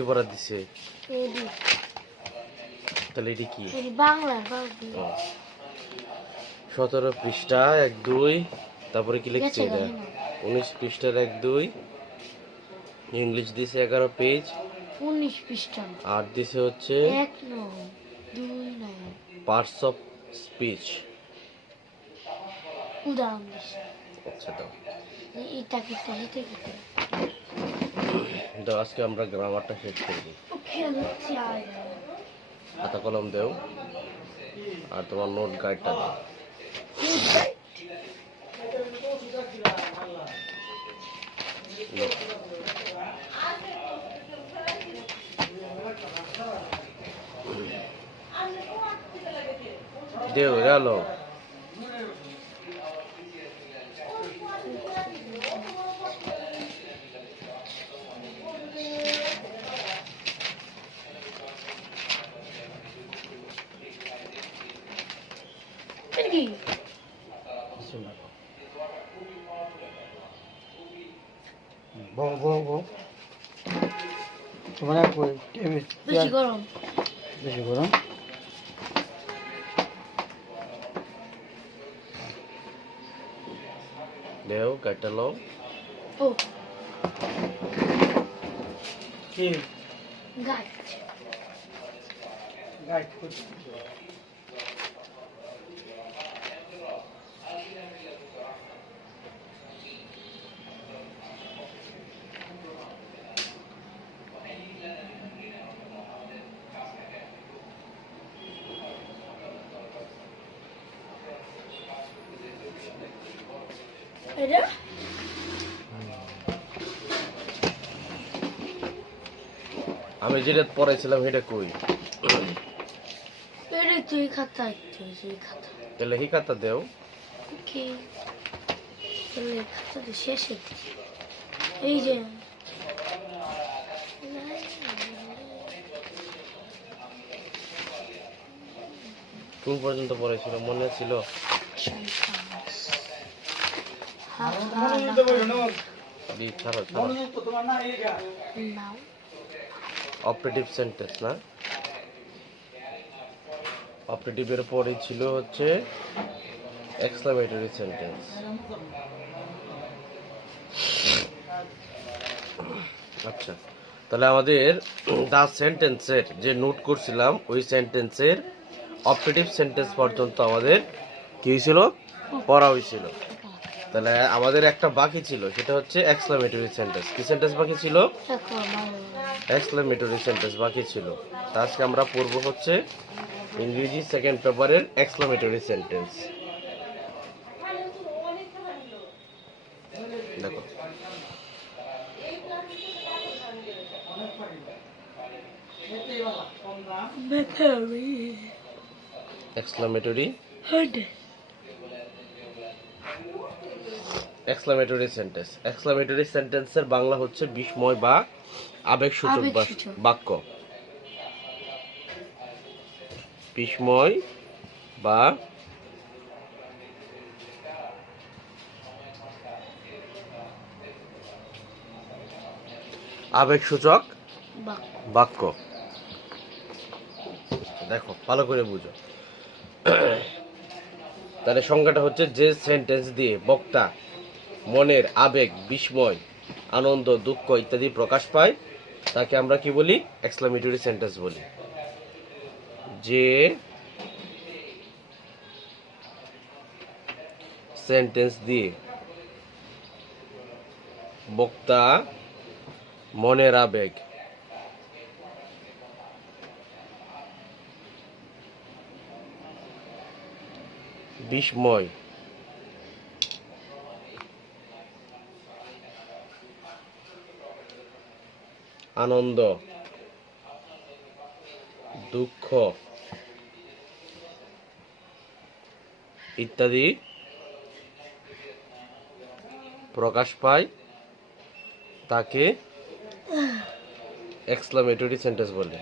কি পড়া দিছে? তাহলে এটি কি? বাংলা 17 পৃষ্ঠা 1 2, তারপরে কি লিখছে এটা? 19 পৃষ্ঠার 1 2, ইংলিশ দিছে 11 পেজ, 19 পৃষ্ঠা, আর দিছে হচ্ছে 1 নয় 2 নয় পার্টস অফ স্পিচ। উদাহরণ দিছে। আচ্ছা দাও এটা কি দাও, আজকে আমরা গ্রামারটা শেষ করে দিই। খাতা কলম দেও আর তোমার নোট গাইডটা দাও। দেও গেল। বেশি গরম দেও গাইডটা লও। ও কি গাইড এটা আমি যেটা পড়াইছিলাম সেটা কই? এটা তুই খাতা তাহলে হি খাতা দেও। ওকে তাহলে খাতাটা শেষে এই যে কোন পর্যন্ত পড়াইছিল মনে ছিল? অপারেটিভ সেন্টেন্স না, অপারেটিভের পরে ছিল হচ্ছে এক্সক্লামেটরি সেন্টেন্স। আচ্ছা তাহলে আমাদের দা সেন্টেন্সের যে নোট করছিলাম ওই সেন্টেন্সের অপারেটিভ সেন্টেন্স পর্যন্ত আমাদের কি হয়েছিল? পড়া হয়েছিল। তাহলে আমাদের একটা বাকি ছিল, সেটা হচ্ছে এক্সক্লামেটরি সেন্টেন্স। কি সেন্টেন্স বাকি ছিল? এক্সক্লামেটরি সেন্টেন্স বাকি ছিল। তা আজকে আমরা পড়ব হচ্ছে ইংরেজি সেকেন্ড পেপারের এক্সক্লামেটরি সেন্টেন্স। দেখো এক্সক্লামেটরি সেন্টেন্স। এক্সক্লামেটরি সেন্টেন্সের বাংলা হচ্ছে বিস্ময় বা আবেগসূচক বাক্য। বিস্ময় বা আবেগসূচক বাক্য। দেখো ভালো করে বুঝো। তাহলে সংজ্ঞাটা হচ্ছে যে সেন্টেন্স দিয়ে বক্তা মনের আবেগ, বিস্ময়, আনন্দ, দুঃখ ইত্যাদি প্রকাশ পায় তাকে আমরা কি বলি? এক্সক্লামেটরি সেন্টেন্স বলি। যে সেন্টেন্স দিয়ে বক্তা মনের আবেগ, বিস্ময়, আনন্দ, দুঃখ ইত্যাদি প্রকাশ পায় তাকে এক্সক্লামেটরি সেন্টেন্স বলে।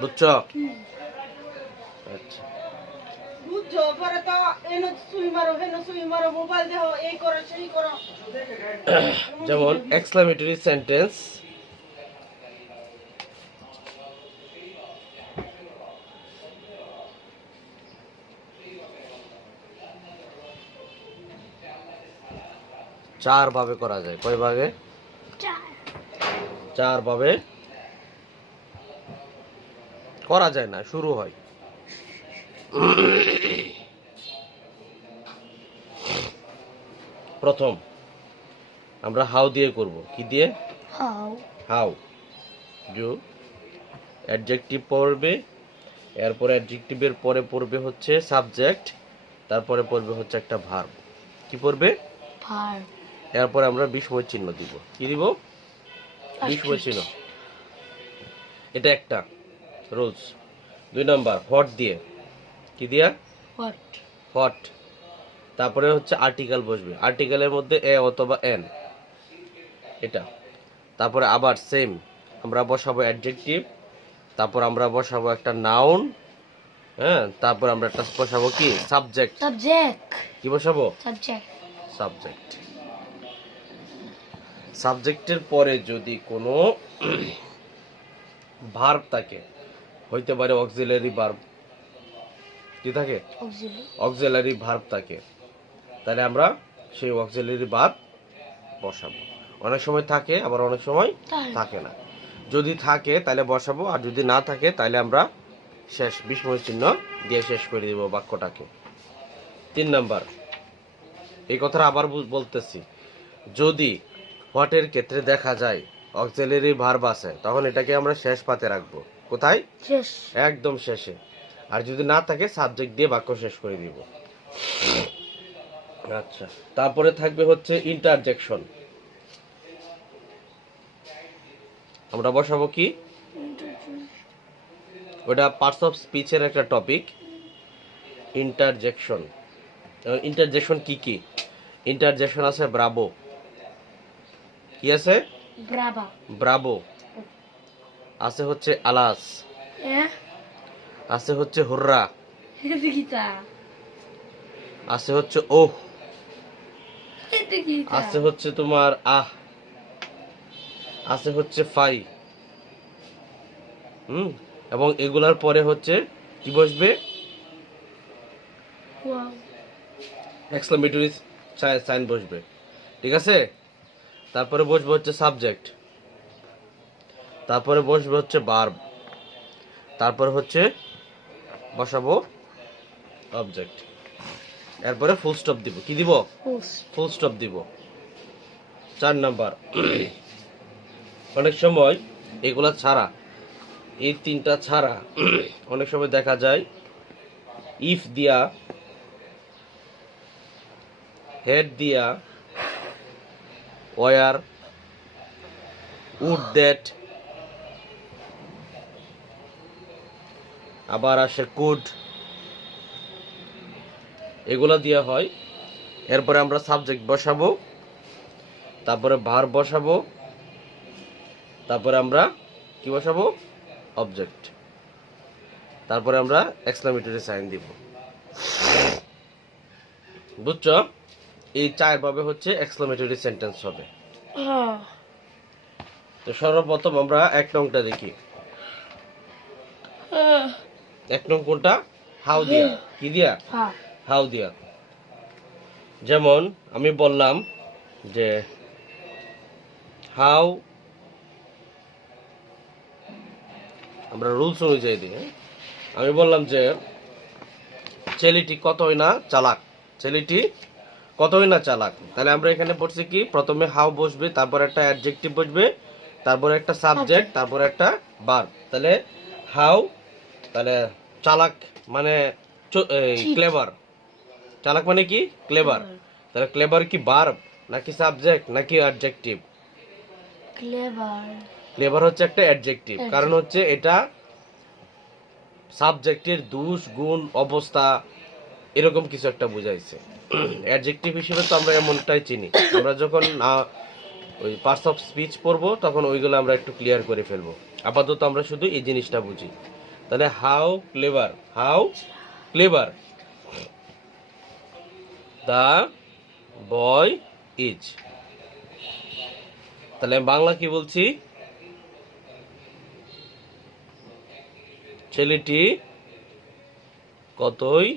বুঝছো? আচ্ছা যেমন এক্সক্লেমেটরি সেন্টেন্স, চার ভাবে করা যায়। কয় ভাগে? চার ভাবে করা যায় না, শুরু হয়। প্রথম আমরা হাউ দিয়ে করব। কি দিয়ে? হাউ। হাউ যু অ্যাডজেক্টিভ পড়বে, এরপরে অ্যাডজেক্টিভের পরে পড়বে হচ্ছে সাবজেক্ট, তারপরে পড়বে হচ্ছে একটা ভার্ব। কি পড়বে? ভার্ব। এরপরে আমরা বিস্ময় চিহ্ন দিব। কি দিব? বিস্ময় চিহ্ন। এটা একটা রুলস। 2 নাম্বার হোয়াট দিয়ে। কি দিয়া? হোয়াট। হোয়াট। তারপরে হচ্ছে আর্টিকেল বসবে, আর্টিকেলের মধ্যে এ অথবা এন, এটা। তারপরে আবার সেম আমরা বসাবো অ্যাডজেক্টিভ, তারপর আমরা বসাবো একটা নাউন, হ্যাঁ, তারপর আমরা একটা বসাবো কি? সাবজেক্ট। সাবজেক্ট। কি বসাবো? সাবজেক্ট। সাবজেক্ট। সাবজেক্টের পরে যদি কোনো ভার্ব থাকে, হইতে পারে অক্সিলারি ভার্ব। কি থাকে? অক্সিলারি ভার্ব থাকে, তাহলে আমরা সেই অক্সিলারি ভার্ব বসাবো। অনেক সময় থাকে, আবার অনেক সময় থাকে না। যদি থাকে তাহলে বসাবো, আর যদি না থাকে তাহলে আমরা শেষ বিস্ময় চিহ্ন দিয়ে শেষ করে দিব বাক্যটাকে। 3 নাম্বার, এই কথাটা আবার বলতেছি, যদি হোয়াটের ক্ষেত্রে দেখা যায় অক্সিলারি ভার্ব আছে, তখন এটাকে আমরা শেষ পাতে রাখবো। কোথায়? শেষ। একদম শেষে। আর যদি না থাকে সাবজেক্ট দিয়ে বাক্য শেষ করে দিব। আচ্ছা, তারপরে থাকবে হচ্ছে ইন্টারজেকশন। আমরা বসাবো কি? ওটা পার্টস অফ স্পিচের একটা টপিক, ইন্টারজেকশন। ইন্টারজেকশন কি কি? ইন্টারজেকশন আছে ব্রাভো। কি আছে? ব্রাভা। ব্রাভো আছে, হচ্ছে আলাস, আছে হচ্ছে হুররা, আছে হচ্ছে ওহ, আছে হচ্ছে তোমার আহ, আছে হচ্ছে ফাই। এবং এগুলার পরে হচ্ছে কি বসবে? এক্সক্লেমেটরি সাইন বসবে। ঠিক আছে? তারপরে বসবে হচ্ছে সাবজেক্ট, তারপরে বসবে হচ্ছে ভার্ব, তারপরে হচ্ছে বসাবো অবজেক্ট, এরপরে ফুল স্টপ দিব। কি দিব? ফুল স্টপ দিব। 4 নাম্বার, অনেক সময় এগুলা ছাড়া, এই 3টা ছাড়া অনেক সময় দেখা যায় ইফ দিয়া, হেড দিয়া, ওয়ার, উড দ্যাট, আবার আসে কুড, এগুলা দিয়া হয়। এরপরে আমরা সাবজেক্ট বসাবো, তারপরে ভার্ব বসাবো, তারপরে আমরা কি বসাবো? অবজেক্ট, তারপরে আমরা এক্সক্লেমেটরি সাইন দিব। বুঝছো? এই 4 ভাবে হচ্ছে এক্সক্লেমেটরি সেন্টেন্স হবে। তো সর্বপ্রথম আমরা 1 নংটা দেখি। 1 নং কোনটা? হাউ দিয়া। কি দিয়া? হাউ দিয়া। যেমন আমি বললাম যে হাউ, আমরা রুলস অনুযায়ী দিই। আমি বললাম যে ছেলেটি কতই না চালাক, ছেলেটি কতই না চালাক। তাহলে আমরা এখানে পড়ছি কি? প্রথমে হাউ বসবে, তারপর একটা অ্যাডজেক্টিভ বসবে, তারপর একটা সাবজেক্ট, তারপর একটা ভার্ব। তাহলে হাউ, তাহলে চালাক মানে ক্লেভার। চালাক মানে কি? ক্লেভার। তাহলে ক্লেভার কি ভার্ব নাকি সাবজেক্ট নাকি অ্যাডজেক্টিভ? ক্লেভার। ক্লেভার হচ্ছে একটা অ্যাডজেক্টিভ, কারণ হচ্ছে এটা সাবজেক্টের দোষ, গুণ, অবস্থা এরকম কিছু একটা বুঝাইছে। অ্যাডজেক্টিভ হিসেবে তো আমরা এমনটাই চিনি। আমরা যখন ওই পার্টস অফ স্পিচ পড়বো তখন ওইগুলো আমরা একটু ক্লিয়ার করে ফেলবো। আপাতত আমরা শুধু এই জিনিসটা বুঝি। তাহলে how clever, how clever. The boy is. তাহলে আমি বাংলা কি বলছি? ছেলেটি কতই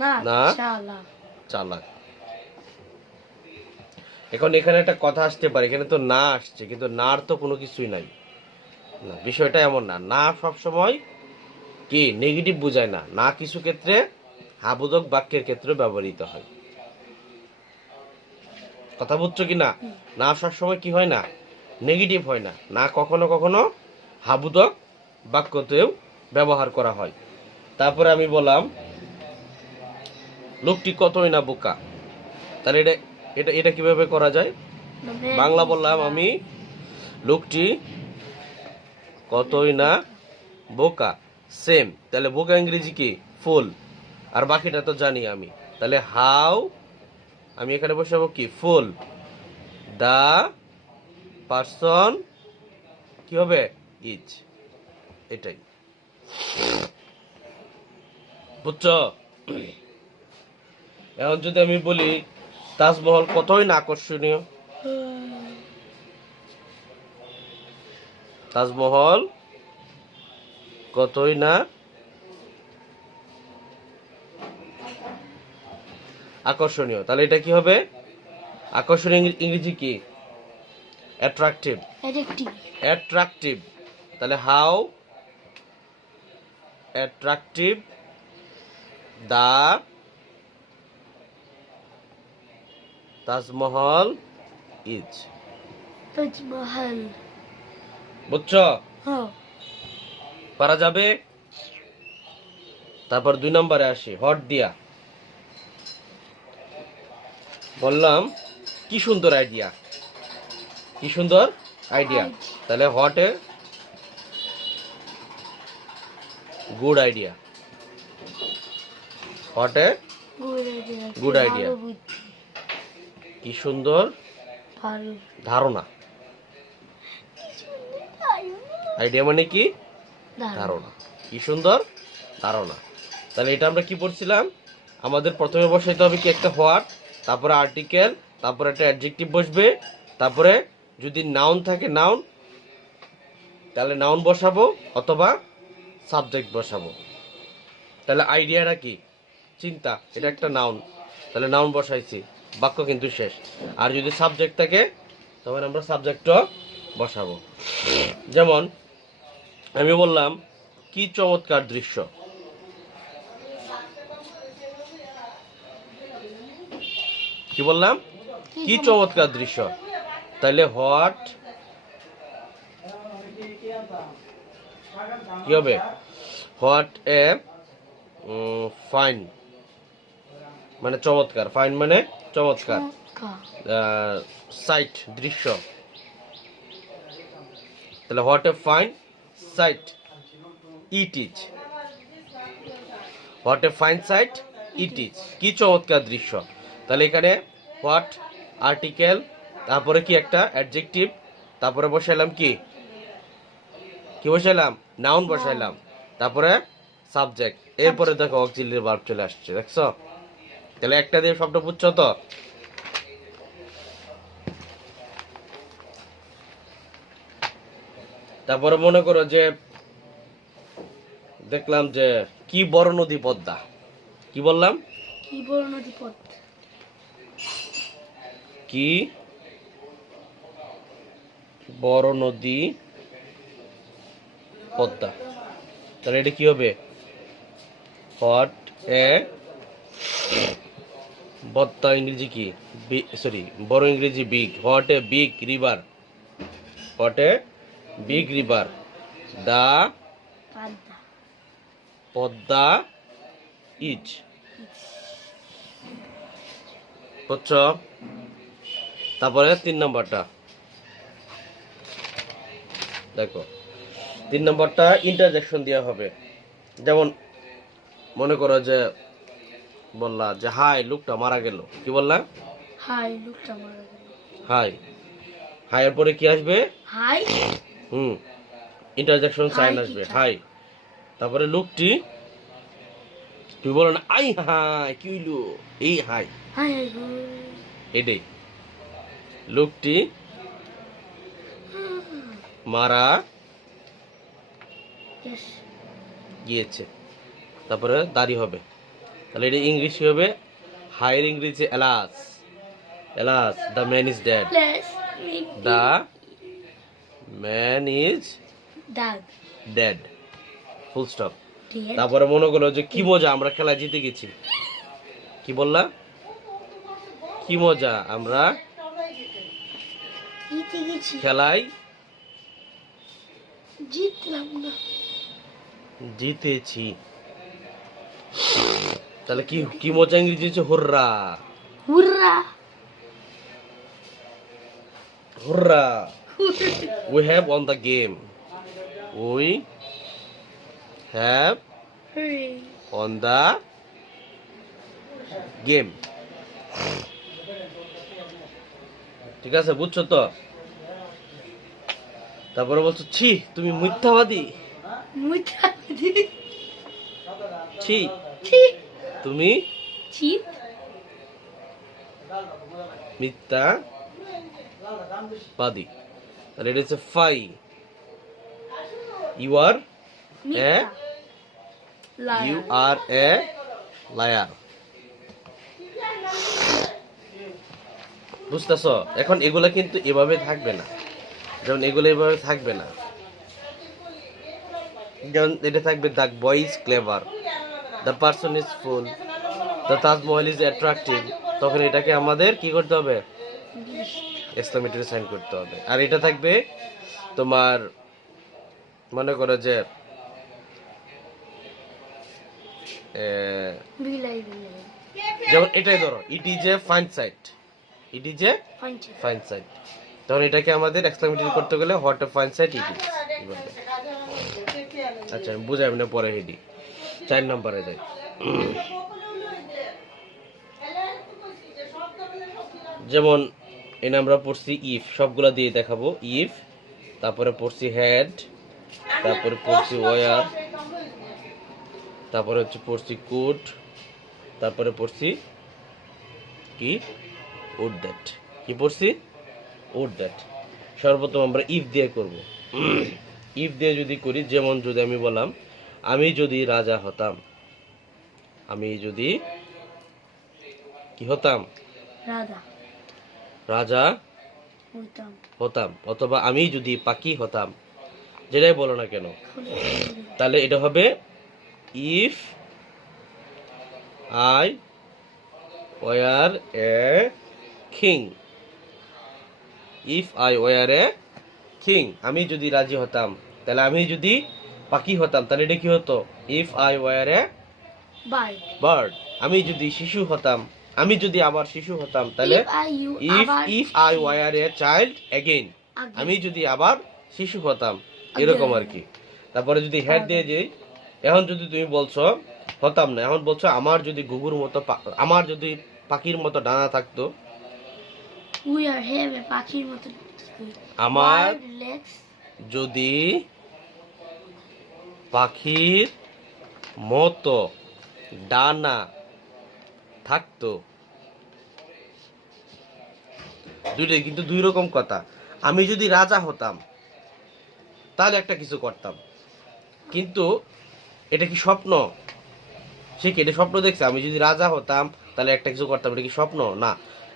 না না চালাক। চালাক। এখন এখানে একটা কথা আসতে পারে, এখানে তো না আসছে, কিন্তু নার তো কোনো কিছুই নাই। না, বিষয়টা এমন না। না সবসময় কি নেগেটিভ বোঝায় না। না কিছু ক্ষেত্রে হাবোধক বাক্যের ক্ষেত্রে ব্যবহৃত হয়। কথা বুঝছো কি না? না সবসময় কি হয় না, নেগেটিভ হয় না। না কখনো কখনো হাবোধক বাক্যতেও ব্যবহার করা হয়। তারপরে আমি বললাম লোকটি কতই না বোকা। তাহলে এটা এটা এটা কিভাবে করা যায়? বাংলা বললাম আমি লোকটি কতই না বোকা, সেম। তাহলে বোকা ইংরেজি কি? ফুল। আর বাকিটা তো জানি আমি। তাহলে হাউ, আমি এখানে বসাবো কি? ফুল। দা পারসন কি হবে? ইজ। এটাই, বুঝছো? এখন যদি আমি বলি তাজমহল কতই না আকর্ষণীয়। তাজমহল কতই না আকর্ষণীয়। তাহলে এটা কি হবে? আকর্ষণীয় ইংরেজি কি? অ্যাট্রাকটিভ। অ্যাট্রাকটিভ। তাহলে how attractive the Taj Mahal is. Taj Mahal. বুঝছো? হ্যাঁ। পারা যাবে? তারপর 2 নম্বরে আসি, হট দিয়া। বললাম কি সুন্দর আইডিয়া, কি সুন্দর আইডিয়া। তাহলে hot a good idea. Hot a good idea. কি সুন্দর ধারণা। আইডিয়া মানে কি? ধারণা। কি সুন্দর ধারণা। তাহলে এটা আমরা কি পড়ছিলাম? আমাদের প্রথমে বসাইতে হবে কি? একটা হোয়াট, তারপরে আর্টিকেল, তারপরে একটা অ্যাডজেক্টিভ বসবে, তারপরে যদি নাউন থাকে নাউন, তাহলে নাউন বসাবো অথবা সাবজেক্ট বসাবো। তাহলে আইডিয়াটা কি? চিন্তা। এটা একটা নাউন, তাহলে নাউন বসাইছি, বাক্য কিন্তু শেষ। আর যদি সাবজেক্ট থাকে তখন আমরা সাবজেক্টও বসাবো। যেমন আমি বললাম কি চমৎকার দৃশ্য। কি বললাম? কি চমৎকার দৃশ্য। তাহলে হোয়াট কি হবে? হোয়াট এ ফাইন মানে চমৎকার, ফাইন মানে চমৎকার, সাইট দৃশ্য। তাহলে what a fine sight it is. What a fine sight it is, কি চমৎকার দৃশ্য। তাহলে এখানে হোয়াট আর্টিকেল, তারপরে কি একটা অ্যাডজেক্টিভ, তারপরে বসাইলাম কি? কি বসাইলাম? নাউন বসাইলাম, তারপরে সাবজেক্ট, এরপরে দেখো অক্সিলারি ভার্ব চলে আসছে। দেখছো? তাহলে একটা দিয়ে সবটা বুঝছো তো? তারপরে মনে করো যে দেখলাম যে কি বড় নদী পদ্মা। কি বললাম? কি বড় নদী পদ্মা। কি বড় নদী পদ্মা। তাহলে এটা কি হবে? হোয়াট এ পদ্মা ইংরেজি কি? সরি, বড় ইংরেজি big. What a big river. What a big river the Padma is. বুঝছো? তারপরে 3 নম্বরটা দেখো। 3 নম্বরটা ইন্টারজেকশন দেওয়া হবে। যেমন মনে করো যে বললা যে হাই লোকটা মারা গেল। কি বললা? হাই লোকটা মারা গেল। হাই, হাই এর পরে কি আসবে? হাই। ইন্টারজেকশন সাইন আসবে, হাই। তারপরে লোকটি তুমি বলো না আই হাই কি হইলো, এই হাই, হাই এটাই। লোকটি মারা ইয়েস গিয়েছে, তারপরে দাড়ি হবে, তাহলে এটা ইংলিশ হবে, হাইয়ের ইংরেজি alas, alas the man is dead, plus the man is dug dead, full stop. Dead তারপরে মনে করো যে কি মজা আমরা খেলা জিতে গেছি, কি বললা, কি মজা আমরা জিতে গেছি খেলায় জিতলাম না জিতেছি, তাহলে কি কি মজা ইংরেজি হচ্ছে hurrah, hurrah hurrah, we have won the game, we have hurray won the game, ঠিক আছে বুঝছো তো? তারপরে বলছো ছি তুমি মিথ্যাবাদী, মুইতা ছি ছি তুমি ছি মিথ্যাবাদী, তাহলে এটা হচ্ছে ফাই, ইউ আর মিথ্যা you liar are a liar, বুঝতেছ? এখন এগুলা কিন্তু এভাবে থাকবে না, যেমন এগুলো এভাবে থাকবে না, যেমন এটা থাকবে the boy is clever, the person is full, the Taj Mahal is attractive, তখন এটাকে আমাদের কি করতে হবে, এক্সক্লেমেটরি সাইন করতে হবে। আর এটা থাকবে তোমার মনে করো যে বিলাই বিলাই যেমন এটাই ধরো it is a fine sight, it is a ফাইনছে ফাইন সাইট, তখন এটাকে আমাদের এক্সক্লেমেটরি করতে গেলে what a fine sight it is. আচ্ছা আমি বুঝাই না পরে হেডি 4 নম্বরে যাই। যেমন এনে আমরা পড়ছি ইফ, সবগুলা দিয়ে দেখাবো, ইফ, তারপরে পড়ছি হ্যাড, তারপরে পড়ছি ওয়ার, তারপরে হচ্ছে পড়ছি কুড, তারপরে পড়ছি কি উড দ্যাট, কি পড়ছি উড দ্যাট। সর্বপ্রথম আমরা ইফ দিয়ে করব, ইফ দিয়ে যদি করি, যেমন যদি আমি বললাম আমি যদি রাজা হতাম, আমি যদি কি হতাম, রাধা রাজা হইতাম হতাম, অথবা আমি যদি পাখি হতাম, যেটাই বলো না কেন, তাহলে এটা হবে if I were a king, if I were a king, আমি যদি রাজি হতাম, তাহলে আমি যদি পাখি হতাম, তাহলে এটা কি হতো, if I were a by bird, আমি যদি শিশু হতাম, আমি যদি আবার শিশু হতাম, তাহলে if if I were a child again, আমি যদি আবার শিশু হতাম, এরকম আর কি। তারপরে যদি হেড দিয়ে যাই, এখন যদি তুমি বলছো হতাম না, এখন বলছো আমার যদি ঘুঘুর মতো আমার যদি পাখির মতো ডানা থাকতো, উই আর হ্যাভ এ পাখির মতো আমার লেগস যদি পাখির মতো ডানা থাকতো, দুইটাই কিন্তু দুই রকম কথা। আমি যদি রাজা হতাম তাহলে একটা কিছু করতাম, কিন্তু এটা কি স্বপ্ন, সে কি এটা স্বপ্ন দেখছে, আমি যদি রাজা হতাম তাহলে একটা কিছু করতাম, এটা কি স্বপ্ন না,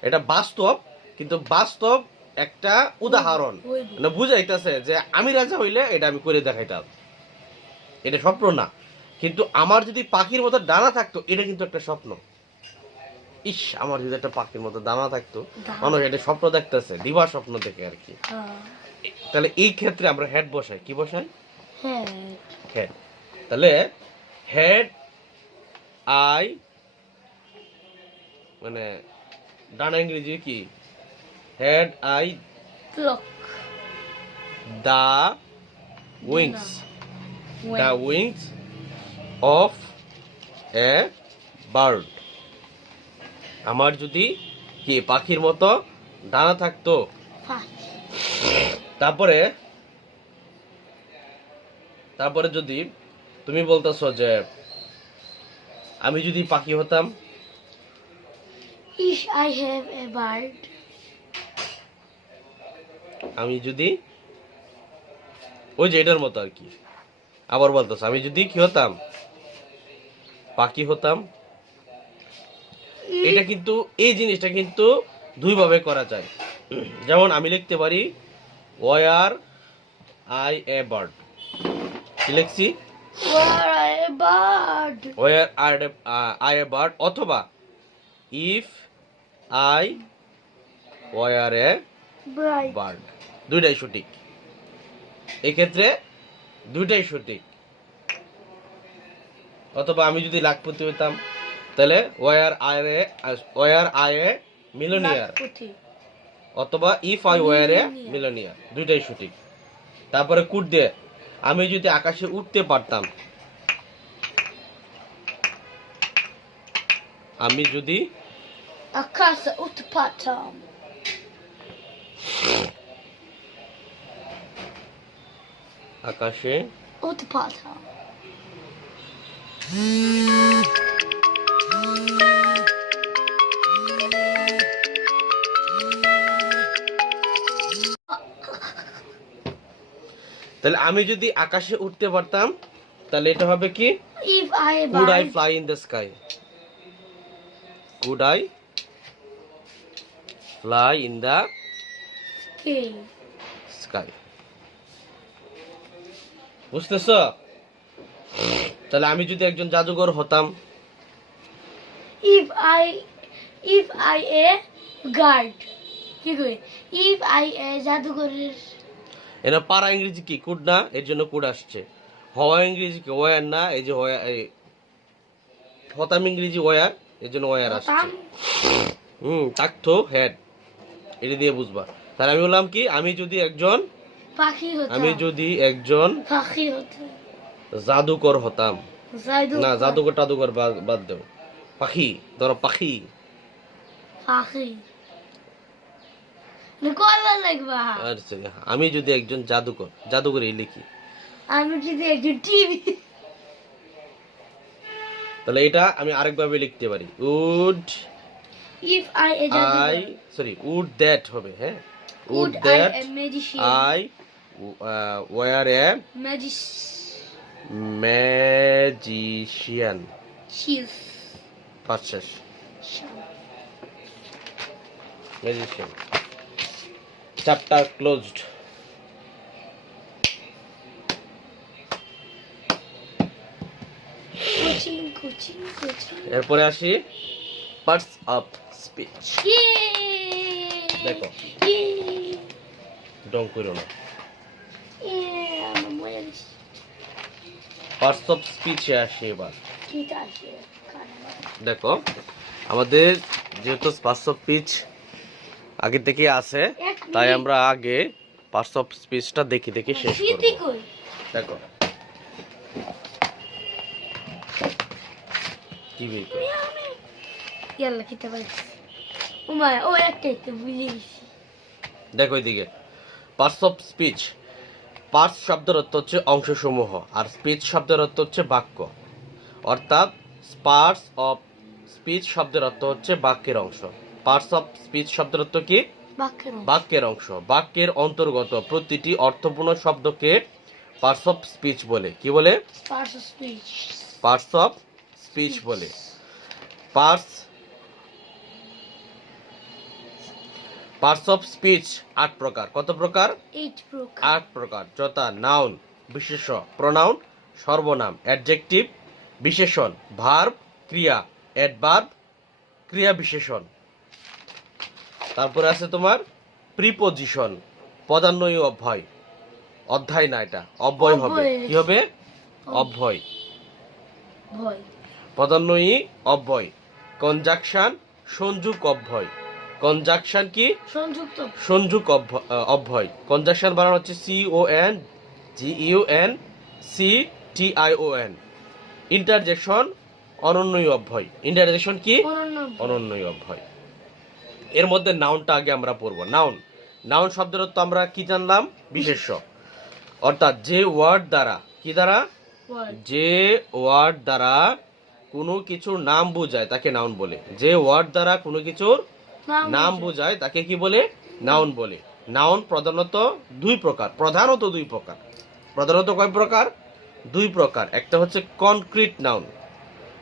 এটা বাস্তব, কিন্তু বাস্তব একটা উদাহরণ, মানে বুঝাইতেছে যে আমি রাজা হইলে এটা আমি করে দেখাইতাম, এটা স্বপ্ন না। কিন্তু আমার যদি পাখির মতো ডানা থাকতো, এটা কিন্তু একটা স্বপ্ন। ইস আমার যদি একটা পাখির মতো ডানা থাকতো, মানুষ এটা স্বপ্ন দেখতেছে, দিবা স্বপ্ন দেখে আর কি। তাহলে এই ক্ষেত্রে আমরা হেড বসাই, কি বসাই, হ্যাঁ হেড। তাহলে হেড আই মানে ডানা ইংরেজি কি, had I clock the wings, the wings of a bird, আমার যদি কি পাখির মতো ডানা থাকতো, তারপরে তারপরে যদি তুমি বলতেছো যে আমি যদি পাখি হতাম, If I have a bird. আমি যদি ওই যে এটার মতো আর কি। আবার বলতেছে, আমি যদি কি হতাম, পাখি হতাম। এটা কিন্তু, এই জিনিসটা কিন্তু দুই ভাবে করা যায়। যেমন আমি লিখতে পারি ওয়ার আই এ বার্ড, কি লিখছি, Where a bird. Were I a bird, অথবা if I were a Bright. Bird. দুইটাই সঠিক, এক্ষেত্রে দুইটাই সঠিক। অথবা আমি যদি লাখপতি হইতাম, তাহলে were I a millionaire, Lakpati. অথবা if I were a millionaire, দুইটাই সঠিক। তারপরে কুট দিয়ে, আমি যদি আকাশে উঠতে পারতাম, আমি যদি Akasa utpatam. আকাশে Utpatam. তাহলে আমি যদি আকাশে উঠতে পারতাম, তাহলে এটা হবে কি, If I a could I bird. Fly in the sky, could I fly in the Okay. Sky. বুঝতেছ? তাহলে আমি যদি একজন জাদুঘর হতাম, If I a guard. কি কই? If I a জাদুঘরের এরা পারা ইংরেজি কি, কুড না, এর জন্য কুড আসছে। হওয়া ইংরেজি কি, ওয়ার না, এই যে হতাম ইংরেজি ওয়ার, এর জন্য ওয়ার আসছে। হতাম। থাকতো হেড, এটা দিয়ে বুঝবা। তাহলে আমি বললাম কি, আমি যদি একজন পাখি হতাম। পাখি হতাম। জাদুকর হতাম, জাদু না জাদুকর টাদুকর বাদ দেও, পাখি ধরো, পাখি। পাখি না কয়বার লাগবা? আচ্ছা, আমি যদি একজন জাদুকরই লিখি, আমি যদি একজন টিভি, তাহলে এটা আমি আরেকভাবে লিখতে পারি, would if I a I জাদুঘর, উড দ্যাট হবে, হ্যাঁ, would would I that a magician, I were a magician. she's পাঁচ শেষ, ম্যাজিশিয়ান। Chapter closed. coaching. এরপরে আসি পার্টস অফ স্পিচ। Yay! দেখো, Yay! ডং করো না। Yeah, I'm a parts of স্পিচে আসি এবার। Kita আসে। দেখো, আমাদের যেহেতু পার্টস অফ স্পিচ আগে থেকে আছে, তাই আমরা আগে পার্টস অফ স্পিচটা দেখে শেষ স্মৃতি করব। কই? দেখো কি বের করে। ইয়াল্লা খেতে পারি। ওমা ও একটাই তো ভুলে গেছি। দেখো এদিকে, পার্টস অফ স্পিচ। পার্টস শব্দের অর্থ হচ্ছে অংশসমূহ, আর স্পিচ শব্দের অর্থ হচ্ছে বাক্য। অর্থাৎ পার্টস অফ স্পিচ শব্দের অর্থ হচ্ছে বাক্যের অংশ। পার্টস অফ স্পিচ শব্দের অর্থ কি, বাক্যের অংশ। বাক্যের অন্তর্গত প্রতিটি অর্থপূর্ণ শব্দকে পার্টস অফ স্পিচ বলে। কি বলে? পার্টস অফ স্পিচ বলে। পার্টস অফ স্পিচ 8 প্রকার। কত প্রকার? 8 প্রকার। যথা নাউন বিশেষ্য, প্রোনাউন সর্বনাম, অ্যাডজেক্টিভ বিশেষণ, ভার্ব ক্রিয়া, অ্যাডভার্ব ক্রিয়া বিশেষণ। তারপরে আছে তোমার প্রিপোজিশন, পদান্বয়ী অব্যয়। অধ্যায় না, এটা অব্যয় হবে। কি হবে? অব্যয়, পদান্বয়ী অব্যয়। কনজাংশন, সংযোগ অব্যয়। কনজাংশন কি? সংযোগ অব্যয়। কনজাংশন বানানো হচ্ছে CONJUNCTION। ইন্টারজেকশন অনন্যই অব্যয়। ইন্টারজেকশন কি? অনন্যই অব্যয়। এর মধ্যে নাউনটা আগে আমরা পড়বো। নাউন শব্দের অর্থ আমরা কি জানলাম? বিশেষ্য। অর্থাৎ যে ওয়ার্ড দ্বারা, কি দ্বারা? যে ওয়ার্ড দ্বারা কোনো কিছুর নাম বোঝায় তাকে নাউন বলে। যে ওয়ার্ড দ্বারা কোনো কিছুর নাম বোঝায় তাকে কি বলে? নাউন বলে। নাউন প্রধানত দুই প্রকার। প্রধানত কয় প্রকার? দুই প্রকার। একটা হচ্ছে কনক্রিট নাউন।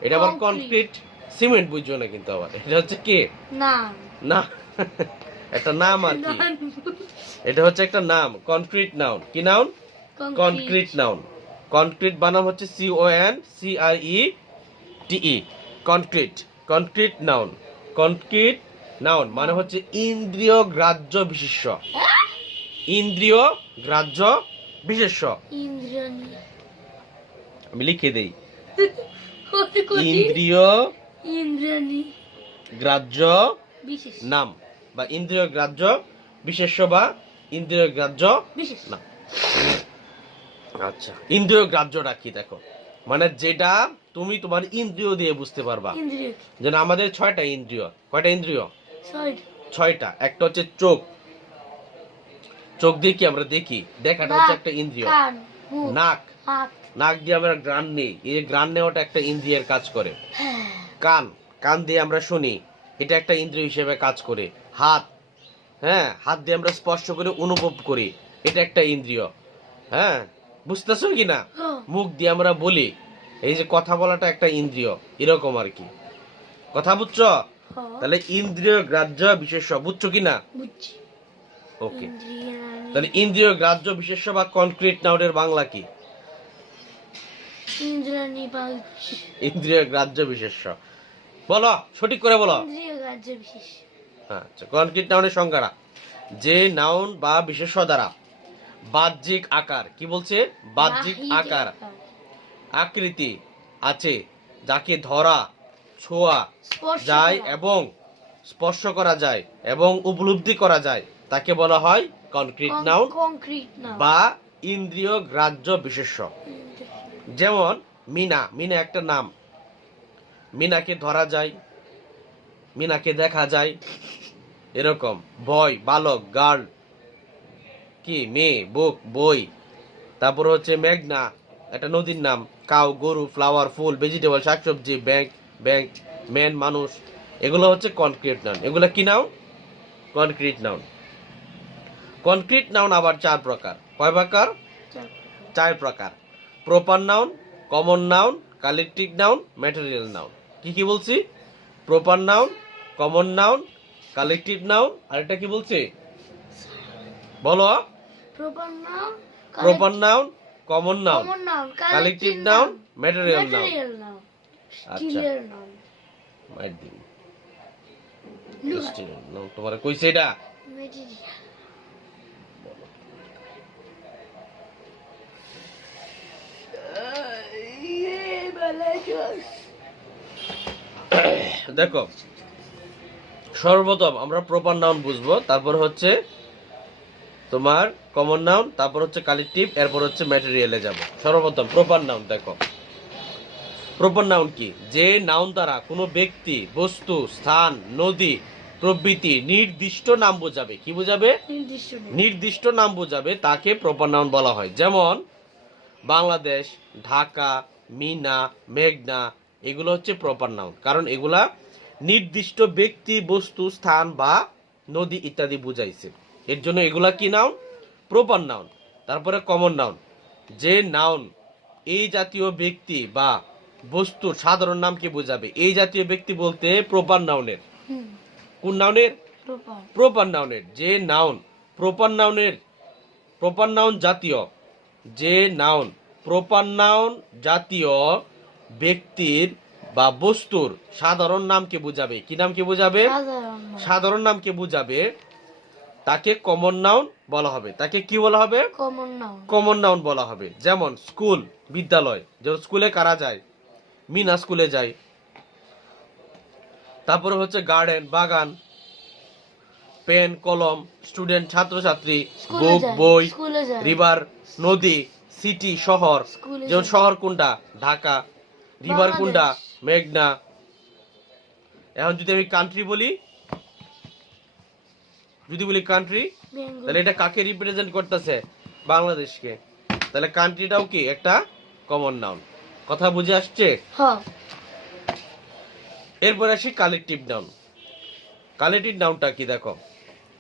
এটা আবার কনক্রিট সিমেন্ট বুঝছো না কিন্তু আবার। এটা হচ্ছে কি? না একটা নাম আর কি। এটা হচ্ছে একটা নাম, কনক্রিট নাউন। কি নাউন? Concrete noun. কনক্রিট বানাম হচ্ছে CONCRETE। Concrete, concrete noun. Concrete noun মানে হচ্ছে ইন্দ্রিয় গ্রাহ্য বিশেষ্য। ইন্দ্রিয় গ্রাহ্য বিশেষ্য। আমি লিখে দেই। ইন্দ্রিয় গ্রাহ্য নাম বা ইন্দ্রিয় গ্রাহ্য বিশেষ্য বা ইন্দ্রিয় গ্রাহ্য নাম। আচ্ছা, ইন্দ্রিয় গ্রাহ্যটা কি দেখো, মানে যেটা তুমি তোমার ইন্দ্রিয় দিয়ে বুঝতে পারবা। যেন আমাদের 6টা ইন্দ্রিয়। কয়টা ইন্দ্রিয়? 6টা। একটা হচ্ছে চোখ। চোখ দিয়ে কি আমরা দেখি, দেখাটা হচ্ছে একটা ইন্দ্রিয়। নাক, নাক দিয়ে আমরা ঘ্রাণ নেই, এই ঘ্রাণ নেওয়াটা একটা ইন্দ্রিয়ের কাজ করে। কান, কান দিয়ে আমরা শুনি, এটা একটা ইন্দ্রিয় হিসেবে কাজ করে। হাত, হ্যাঁ, হাত দিয়ে আমরা স্পর্শ করে অনুভব করি, এটা একটা ইন্দ্রিয়। হ্যাঁ, বুঝতেছো কি না? মুখ দিয়ে আমরা বলি, এই যে কথা বলাটা একটা ইন্দ্রিয়, এরকম আর কি। কথা বুঝছো? তাহলে ইন্দ্রিয় গ্রাহ্য বিশেষ্য বুঝছো কি না? ওকে, তাহলে ইন্দ্রিয় গ্রাহ্য বিশেষ্য বা কনক্রিট নাউনের বাংলা কি? ইন্দ্রিয় গ্রাহ্য বিশেষ্য। বলো, সঠিক করে বলো। আচ্ছা, কনক্রিট নাউনের সংজ্ঞাটা, যে নাউন বা বিশেষ্য দ্বারা বাহ্যিক আকার, কি বলছে? বাহ্যিক আকার, আকৃতি আছে, যাকে ধরা, ছোঁয়া যায় এবং স্পর্শ করা যায় এবং উপলব্ধি করা যায়, তাকে বলা হয় কনক্রিট নাউন বা ইন্দ্রিয় গ্রাহ্য বিশেষ্য। যেমন মিনা, মিনা একটা নাম। মিনাকে ধরা যায়, মিনাকে দেখা যায়, এরকম। বয়, বালক, গার্ল, কি মেয়ে, বুক, বই। তারপর হচ্ছে মেঘনা, একটা নদীর নাম। কাউ, গরু, ফ্লাওয়ার, ফুল, ভেজিটেবল, শাকসবজি, ব্যাংক, ব্যাংক, ম্যান, মানুষ। এগুলো হচ্ছে কনক্রিট নাউন। এগুলো কি noun? Concrete noun. Concrete noun আবার 4 প্রকার। কয় প্রকার? 4 প্রকার। Proper noun, common noun, collective noun, material noun. কি কি বলছি? Proper noun, common noun, collective noun, আর এটা কি বলছে বলো? Proper noun, common noun, collective noun, material noun. আচ্ছা, তোমার কইছে এটা? দেখো, সর্বপ্রথম আমরা প্রপার নাউন বুঝবো, তারপর হচ্ছে তোমার কমন নাউন, তারপর হচ্ছে কালেকটিভ, এরপর হচ্ছে ম্যাটেরিয়ালে যাব। সর্বপ্রথম প্রপার নাউন। দেখো, প্রপার নাউন কি? যে নাউন দ্বারা কোনো ব্যক্তি, বস্তু, স্থান, নদী প্রভৃতি নির্দিষ্ট নাম বোঝাবে। কি বোঝাবে? নির্দিষ্ট নাম বোঝাবে, তাকে প্রপার নাউন বলা হয়। যেমন বাংলাদেশ, ঢাকা, মিনা, মেঘনা, এগুলো হচ্ছে প্রপার নাউন, কারণ এগুলা নির্দিষ্ট ব্যক্তি, বস্তু, স্থান বা নদী ইত্যাদি বুঝাইছে। এর জন্য এগুলা কি নাউন? Proper noun. তারপরে কমন নাউন, যে নাউন এই জাতীয় ব্যক্তি বা বস্তুর সাধারণ নামকে বোঝাবে। এই জাতীয় ব্যক্তি বলতে প্রপার নাউনের। কোন নাউনের? প্রপার নাউনের। যে নাউন প্রপার নাউনের, প্রপার নাউন জাতীয়, যে নাউন প্রপার নাউন জাতীয় ব্যক্তির বা বস্তুর সাধারণ নামকে বোঝাবে। কি নামকে বোঝাবে? সাধারণ নামকে বোঝাবে, তাকে কমন নাউন বলা হবে। তাকে কি বলা হবে? কমন নাউন বলা হবে। যেমন স্কুল, বিদ্যালয়। যেমন স্কুলে কারা যায়? মিনা স্কুলে যায়। তারপরে হচ্ছে গার্ডেন, বাগান। পেন, কলম, স্টুডেন্ট, ছাত্রছাত্রী। বুক, বই। রিভার, নদী। সিটি, শহর। যেমন শহর কোনটা? ঢাকা। রিভার কোনটা? মেঘনা। এখন যদি আমি কান্ট্রি বলি, যদি বলি কান্ট্রি, তাহলে এটা কাকে রিপ্রেজেন্ট করতেছে? বাংলাদেশকে। তাহলে কান্ট্রিটাও কি একটা কমন নাউন। কথা বুঝে আসছে? এরপর আসি কালেকটিভ নাউন। কালেকটিভ নাউনটা কি দেখো,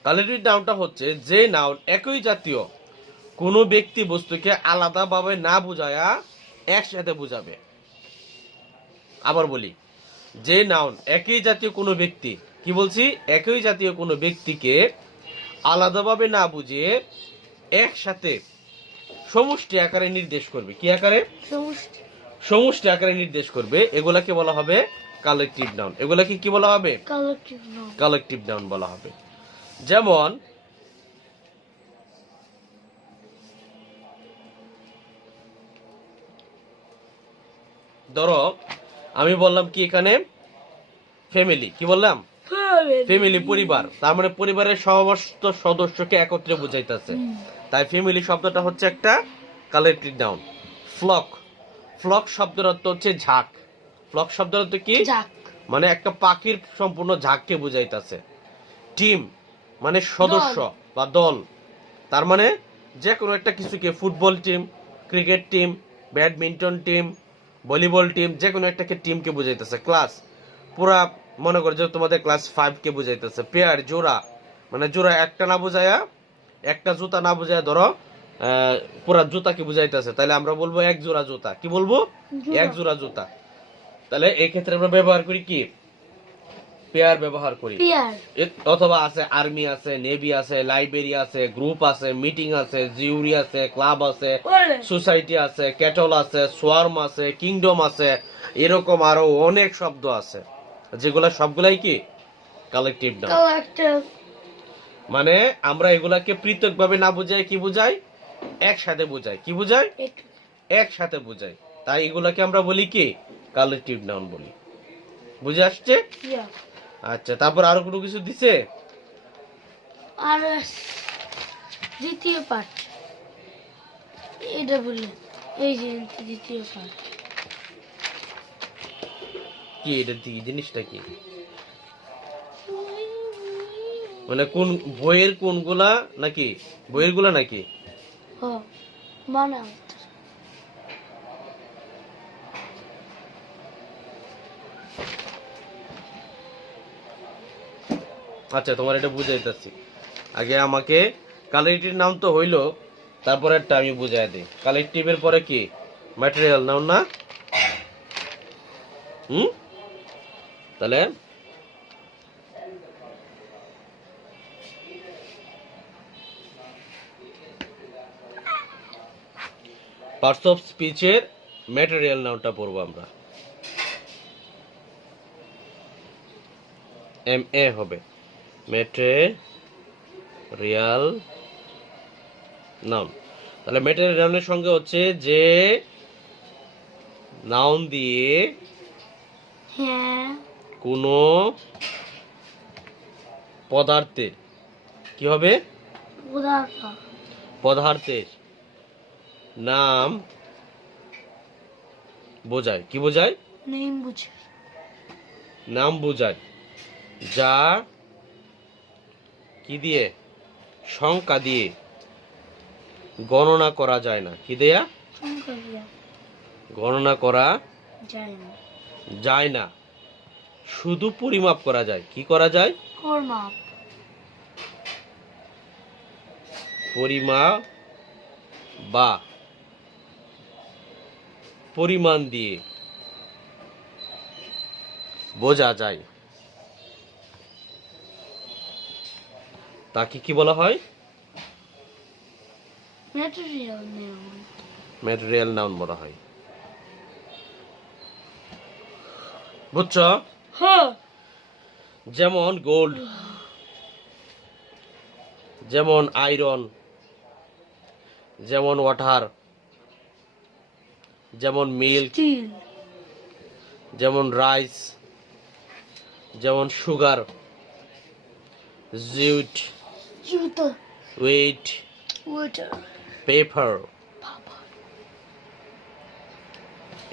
কালেকটিভ নাউনটা হচ্ছে যে নাউন একই জাতীয় কোনো ব্যক্তি বস্তুকে আলাদাভাবে না বুঝায়া একসাথে বুঝাবে। আবার বলি, যে নাউন একই জাতীয় কোনো ব্যক্তি, কি বলছি, একই জাতীয় কোনো ব্যক্তিকে আলাদাভাবে না বুঝিয়ে একসাথে সমষ্টি আকারে নির্দেশ করবে। কি আকারে? সমষ্টি। সমষ্টি আকারে নির্দেশ করবে, এগুলাকে বলা হবে কালেকটিভ নাউন। এগুলাকে কি বলা হবে? Collective noun. কালেকটিভ নাউন বলা হবে। যেমন ধরো আমি বললাম কি এখানে ফ্যামিলি, কি বললাম? ফ্যামিলি, পরিবার, তার মানে পরিবারের সমস্ত সদস্যকে একত্রে বুঝাইতেছে। তাই ফ্যামিলি শব্দটা হচ্ছে একটা কালেকটিভ নাউন। ফ্লক, ফ্লক শব্দের অর্থ হচ্ছে ঝাঁক। ফ্লক শব্দের অর্থ কি? ঝাঁক। মানে একটা পাখির সম্পূর্ণ ঝাঁককে বুঝাইতেছে। টিম মানে সদস্য বা দল, তার মানে যে কোনো একটা কিছুকে, football team, cricket team, badminton team, volleyball team, যে কোনো একটা টিমকে বুঝাইতেছে। ক্লাস, পুরা মনে করো যে তোমাদের ক্লাস 5 কে বুঝাইতেছে। পেয়ার, জোড়া, মানে জোড়া একটা না বুঝায়া, একটা জুতা না বুঝায়া ধরো পুরা জুতাকে বুঝাইতেছে, তাহলে আমরা বলবো এক জোড়া জুতা। কি বলবো? এক জোড়া জুতা। তাহলে এই ক্ষেত্রে আমরা ব্যবহার করি কি? পেয়ার ব্যবহার করি। অথবা আছে আর্মি আছে, নেভি আছে, লাইব্রেরি আছে, গ্রুপ আছে, মিটিং আছে, জিউরি আছে, ক্লাব আছে, সোসাইটি আছে, ক্যাটল আছে, সোয়ার্ম আছে, কিংডম আছে, এরকম আরো অনেক শব্দ আছে, যেগুলা সবগুলাই কি কালেকটিভ নাউন। মানে আমরা এগুলাকে পৃথক ভাবে না বুঝাই, কি বুঝাই? একসাথে বুঝাই। কি বুঝাই? একসাথে বুঝাই। তাই এগুলাকে আমরা বলি কি? কালেকটিভ নাউন বলি। বুঝে আসছে? আচ্ছা, তারপর আরো কোনো কিছু দিছে? আর দ্বিতীয় পাঠ এটা বলি, এই যে দ্বিতীয় পাঠ কি, এটা কি জিনিসটা কি? মানে কোন বইয়ের কোনগুলা নাকি? বইয়ের গুলা নাকি? মানে আচ্ছা, তোমার এটা বুঝাইতেছি। আগে আমাকে কালেকটিভ নাউন তো হইলো, তারপর একটা আমি বুঝাই দিই। কালেকটিভের পরে কি? ম্যাটেরিয়াল নাউন না? তাহলে পার্টস অফ স্পিচের ম্যাটেরিয়াল নাউনটা পড়বো আমরা। MA হবে, ম্যাটেরিয়াল নাউন। তাহলে ম্যাটেরিয়াল নাউনের সঙ্গে হচ্ছে যে নাউন দিয়ে কোনো পদার্থের, কি হবে? পদার্থের নাম বোঝায়। কি বোঝায়? নাম বোঝায়, যা কি দিয়ে? সংখ্যা দিয়ে গণনা করা যায় না। কি দেয়া? গণনা করা যায় না, শুধু পরিমাপ করা যায়। কি করা যায়? পরিমাপ বা পরিমাণ দিয়ে বোঝা যায়, তাকে কি বলা হয়? ম্যাটেরিয়াল নাউন বলা হয়। বুঝছো? যেমন গোল্ড, যেমন আয়রন, যেমন ওয়াটার, যেমন মিল্ক, যেমন রাইস, যেমন সুগার, জুট, উইট, পেপার,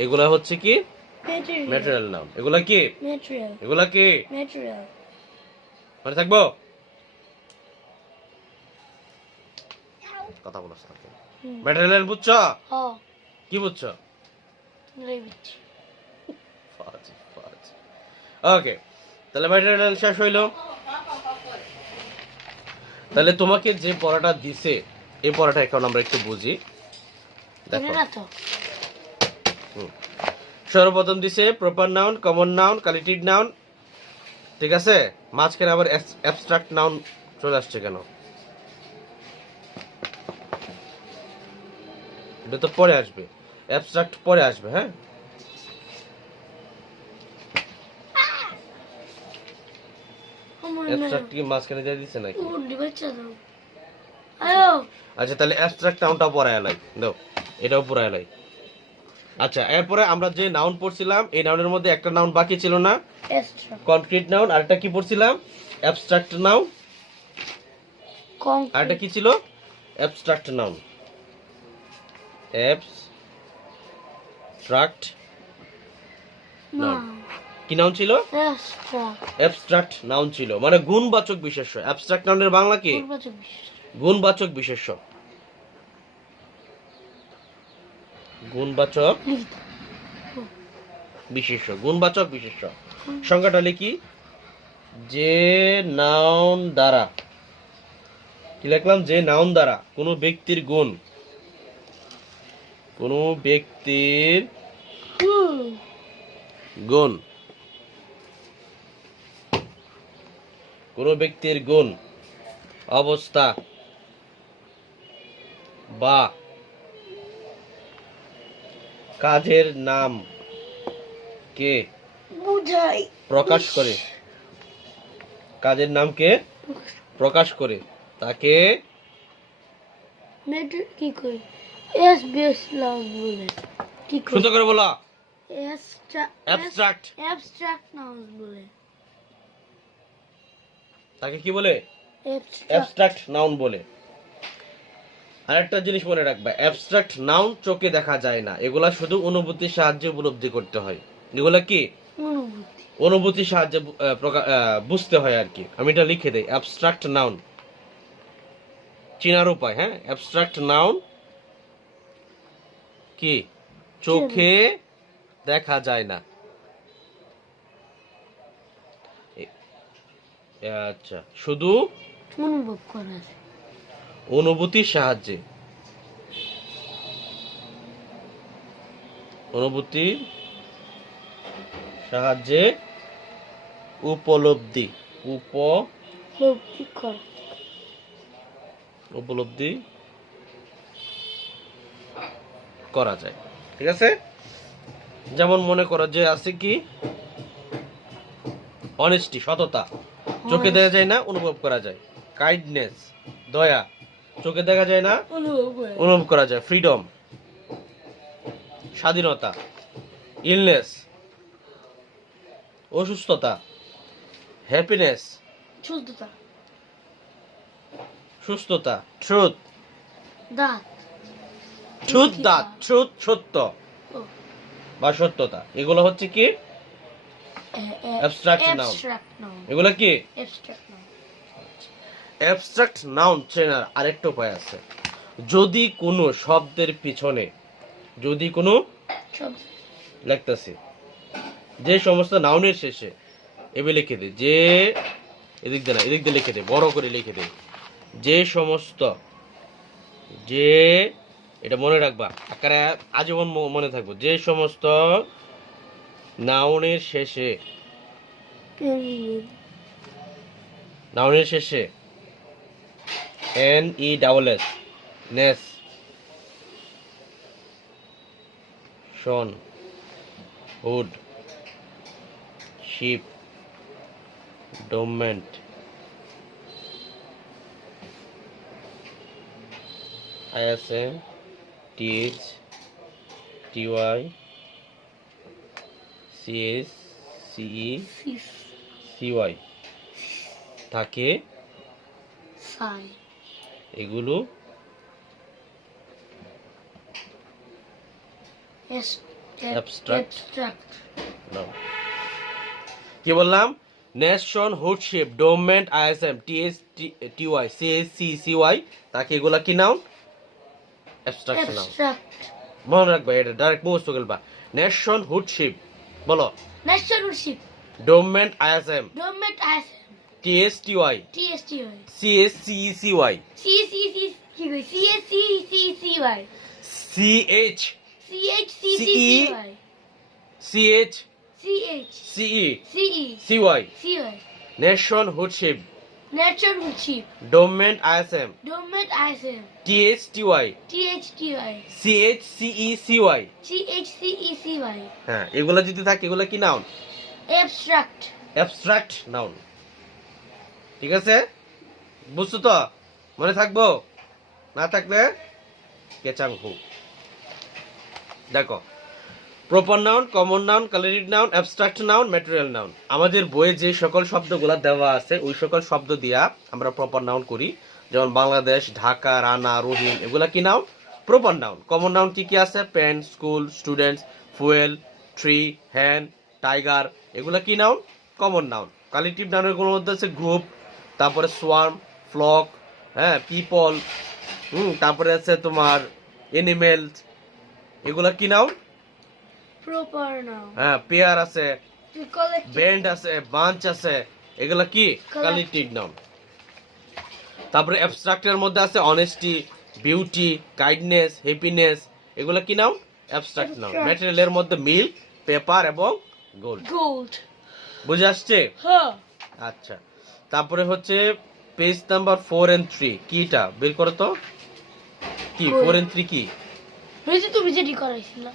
এগুলা হচ্ছে কি? Material noun. এগুলা কি? এগুলা কি? মানে থাকবো কথা বলাস থাকে। ম্যাটেরিয়াল বুঝছো? কি বুঝছো? ওকে, তাহলে ম্যাটেরিয়াল শেষ হইলো। তাহলে তোমাকে যে পড়াটা দিছে এই পড়াটা এখন আমরা একটু বুঝি। দেখো না তো সর্বপ্রথম দিছে proper noun, common noun, collective noun, ঠিক আছে। মাঝখানে আবার অ্যাবস্ট্রাক্ট নাউন চলে আসছে কেন? এটা তো পরে আসবে, অ্যাবস্ট্রাক্ট পরে আসবে। হ্যাঁ, আমার না অ্যাবস্ট্রাক্ট কি মাঝখানে দিয়ে দিছে নাকি? উড়ি বাচ্চা দাও আয়ো আচ্ছা, তাহলে অ্যাবস্ট্রাক্ট নাউনটা পরে এলাই দাও, এটাও পরে এলাই। আচ্ছা, এরপরে আমরা যে নাউন পড়ছিলাম এই নাউনের মধ্যে একটা নাউন বাকি ছিল না, এক্সট্রা কনক্রিট নাউন। আরেকটা কি পড়ছিলাম? Abstract noun. কম আরেকটা কি ছিল? Abstract noun. অ্যাবস্ট্রাক্ট না কি নাউন ছিল? এক্সট্রা অ্যাবস্ট্রাক্ট নাউন ছিল, মানে গুণবাচক বিশেষ্য। অ্যাবস্ট্রাক্ট নাউনের বাংলা কি? পূর্বচক বিশেষ গুণবাচক বিশেষ্য। গুণবাচক লিখিত বিশেষ্য, গুণবাচক বিশেষ্য। সংখ্যাটা লিখি, যে নাউন দ্বারা, কি লিখলাম? যে নাউন দ্বারা কোনো ব্যক্তির গুণ, কোনো ব্যক্তির গুণ, কোনো ব্যক্তির গুণ, অবস্থা বা কাজের নাম কে বুঝাই প্রকাশ করে, কাজের নামকে প্রকাশ করে তাকে মেট কি কই এস বেস লাভ বলে কি কই সুন্দর করে বলা, অ্যাবস্ট্রাক্ট অ্যাবস্ট্রাক্ট নাউন্স বলে তাকে কি বলে? অ্যাবস্ট্রাক্ট অ্যাবস্ট্রাক্ট নাউন বলে। আরেকটা জিনিস মনে রাখবা, অ্যাবস্ট্রাক্ট নাউন চোখে দেখা যায় না, এগুলা শুধু অনুভূতির সাহায্যে উপলব্ধি করতে হয়। এগুলা কি? অনুভূতি অনুভূতির সাহায্যে বুঝতে হয় আর কি। আমি এটা লিখে দেই, অ্যাবস্ট্রাক্ট নাউন চেনার উপায়। হ্যাঁ, অ্যাবস্ট্রাক্ট নাউন কি? চোখে দেখা যায় না। আচ্ছা, শুধু অনুভব করা যায় অনুভূতির সাহায্যে, অনুভূতির সাহায্যে উপলব্ধি উপলব্ধি করা উপলব্ধি করা যায়, ঠিক আছে। যেমন মনে করো যে আছে কি, অনেস্টি, সততা, চোখে দেখা যায় না, অনুভব করা যায়। কাইন্ডনেস, দয়া, চোখে দেখা যায় না, অনুভব করা অনুভব করা যায়। ফ্রিডম, স্বাধীনতা। ইলনেস, অসুস্থতা। হ্যাপিনেস, শুদ্ধতা সুস্থতা। ট্রুথ, দাঁত ট্রুথ, দ্যাট, ট্রুথ, সত্য ও বা সত্যতা। এগুলো হচ্ছে কি? Abstract noun. অ্যাবস্ট্রাক্ট নাউন এগুলো কি? অ্যাবস্ট্রাক্ট নাউন অ্যাবস্ট্রাক্ট নাউন চেনার আরেকটা উপায় আছে। যদি কোনো শব্দের পিছনে, যদি কোনো সব লিখতেছি, যে সমস্ত নাউনের শেষে এবে লিখে দে, যে এদিক দিয়ে না, এদিক দিয়ে লিখে দে, বড় করে লিখে দে। যে সমস্ত, যে, এটা মনে রাখবা, আকারে আজীবন মনে থাকবো। যে সমস্ত নাউনের শেষে, নাউনের শেষে NESS, নেস, শন, হুড, শিপ, ডোমেন্ট, ISM, TH, TY, CS, CE, সিস CY থাকে, সাই এগুলো Abstract. নাও। কি বললাম? নেশন, হুডশিপ, ডোমেন্ট, ISM, TH, TY, CS, CY তাকে এগুলা কি নাও? Abstract noun. অ্যাবস্ট্রাক্ট মনে রাখবা, এটা ডাইরেক্ট মুখস্থ করবা। নেশন, হুডশিপ, বলো। ন্যাশনালশিপ ডোমেন্ট ISM, Dormant ISM. TSTY, TSTY. CSCCY, CCC. কি কই? CSCCCY. CH, CHCCCY. CH, CH. CE, CE. CY, CY. Nation hood ship, Natural Chip. ডোমেন্ট ISM, Dormant ISM. TSTY, THTY. CHCECY. CHCECY. হ্যাঁ, এগুলা যদি থাকে এগুলা কি নাউন? Abstract. Abstract noun. ঠিক আছে, বুঝছো তো? মনে থাকবো, না থাকলে কেচাং হু। দেখো, প্রপার নাউন, কমন নাউন, কালারিড noun, abstract noun, material noun. আমাদের বইয়ে যে সকল শব্দগুলো দেওয়া আছে ওই সকল শব্দ দিয়া আমরা প্রপার নাউন করি। যেমন বাংলাদেশ, ঢাকা, রানা, রহিম, এগুলা কি noun? Proper noun. Common noun কি কি আছে? Pen, school, students, fuel, tree, hand, tiger, এগুলা কি নাউন? Common noun. কালেকটিভ নাউনের গুলোর মধ্যে আছে গ্রুপ, তারপরে সোয়ার্ম, ফ্লক, হ্যাঁ, পিপল, তারপরে আছে তোমার এনিমেলস, এগুলা কি নাউন? Proper noun. হ্যাঁ, পেয়ার আছে, Collective. ব্যান্ড আছে, বাঞ্চ আছে, এগুলা কি? Collective noun. তারপরে অ্যাবস্ট্রাক্টের মধ্যে আছে অনেস্টি, বিউটি, কাইন্ডনেস, হ্যাপিনেস, এগুলা কি নাউন? Abstract noun. Abstract. ম্যাটেরিয়ালের মধ্যে মিল্ক, পেপার এবং গোল্ড। Gold. বুঝে আসছে? Huh. আচ্ছা, তারপরে হচ্ছে পেজ নাম্বার 4 and 3 কিটা বের করো তো। কি 4 and 3 কি? রয়েছে তুমি যেটি করাইছিল।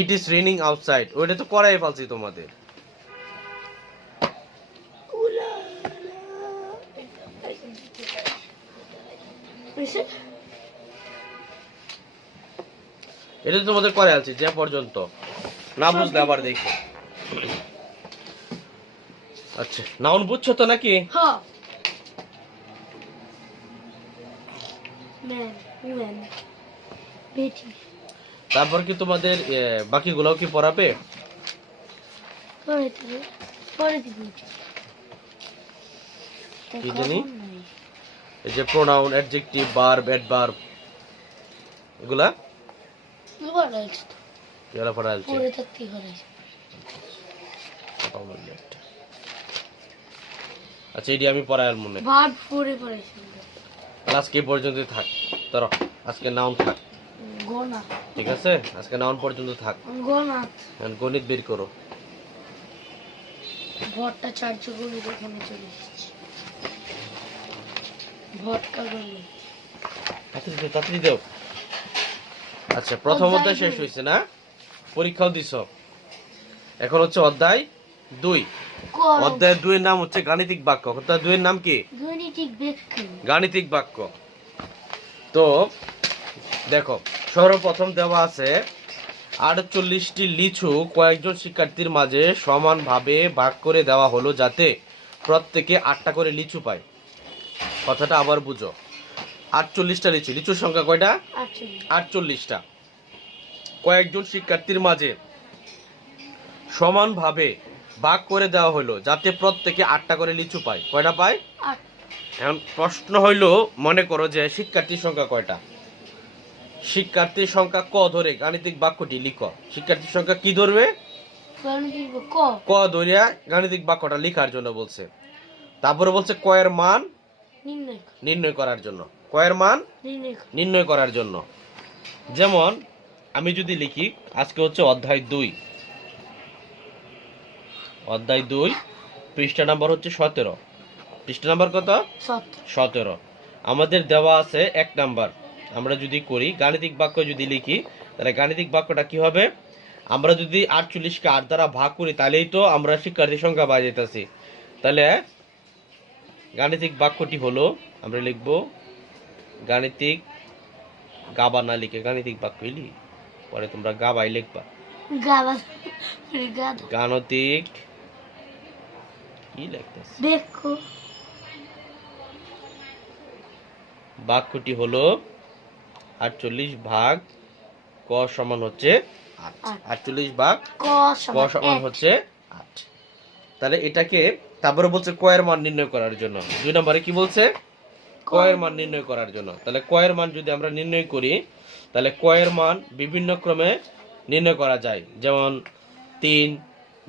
ইট ইজ রেইনিং আউটসাইড, ওইটা তো করাই ফেলছি তোমাদের। রয়েছে? এটা তো তোমাদের করে আছি যে পর্যন্ত, না বুঝলে আবার দেখো। আচ্ছা, নাউন বুঝছো তো নাকি? Huh. Man. Woman. বেটি। তারপর কি তোমাদের বাকিগুলোও কি পড়াবে? পরে দিবে। পরে দিবে। কি জানি? এই যে প্রোনাউন, অ্যাডজেক্টিভ, ভার্ব, অ্যাডভার্ব, এগুলা এগুলা পড়া আছে। পরে থাকতে করাইছে। আচ্ছা, এটি আমি পড়াইল মনে। ভার্ব পরে পড়াইছে। আজকে এই পর্যন্ত থাক, ধরো আজকে নাউন থাক, গোনা। ঠিক আছে? আজকে নাউন পর্যন্ত থাক। গোনা। এখন গণিত বের করো। ভটটা চার্জ করে এখানে চলে এসেছে। ভটকা গলি। তাড়াতাড়ি দাও। আচ্ছা, প্রথম অধ্যায় শেষ হয়েছে না? পরীক্ষাও দিছো। এখন হচ্ছে অধ্যায় 2। অধ্যায় 2 এর নাম হচ্ছে গাণিতিক বাক্য। অধ্যায় 2 এর নাম কি? গাণিতিক বাক্য। গাণিতিক বাক্য। তো দেখো, সর্বপ্রথম দেওয়া আছে 48টি লিচু কয়েকজন শিক্ষার্থীর মাঝে সমানভাবে ভাগ করে দেওয়া হলো যাতে প্রত্যেকে 8টা করে লিচু পায়। কথাটা আবার বুঝো। 48টা লিচু, লিচুর সংখ্যা কয়টা? 48টা। কয়েকজন শিক্ষার্থীর মাঝে সমানভাবে ভাগ করে দেওয়া হলো যাতে প্রত্যেকে 8টা করে লিচু পায়। কয়টা পায়? 8। এখন প্রশ্ন হইল, মনে করো যে শিক্ষার্থীর সংখ্যা কয়টা? শিক্ষার্থীর সংখ্যা ক ধরে গাণিতিক বাক্যটি লিখো। শিক্ষার্থীর সংখ্যা কি ধরবে? গাণিতিক বাক্য ক ধরিয়া গাণিতিক বাক্যটা লেখার জন্য বলছে। তারপরে বলছে ক এর মান নির্ণয় করার জন্য। ক এর মান নির্ণয় করার জন্য। যেমন আমি যদি লিখি, আজকে হচ্ছে অধ্যায় 2, অধ্যায় 2, পৃষ্ঠা নাম্বার হচ্ছে 17। পৃষ্ঠা নাম্বার কত? 17। আমাদের দেওয়া আছে 1 নাম্বার। আমরা যদি করি গাণিতিক বাক্য যদি লিখি, তাহলে গাণিতিক বাক্যটা কি হবে? আমরা যদি 48কে 8 দ্বারা ভাগ করি তাহলেই তো আমরা শিক্ষার্থীর সংখ্যা পাই যেতেছি। তাহলে গাণিতিক বাক্যটি হলো, আমরা লিখব গাণিতিক, গাবা না লিখে গাণিতিক বাক্যই লিখি, পরে তোমরা গাবাই লিখবা। গাণিতিক কি লিখতেছি? দেখো, বাক্যটি হলো 48 ভাগ ক সমান হচ্ছে 8। 48 ভাগ ক সমান হচ্ছে 8। তাহলে এটাকে তারপরে বলছে ক এর মান নির্ণয় করার জন্য। 2 নম্বরে কি বলছে? ক এর মান নির্ণয় করার জন্য। তাহলে ক এর মান যদি আমরা নির্ণয় করি, তাহলে ক এর মান বিভিন্ন ক্রমে নির্ণয় করা যায়। যেমন 3,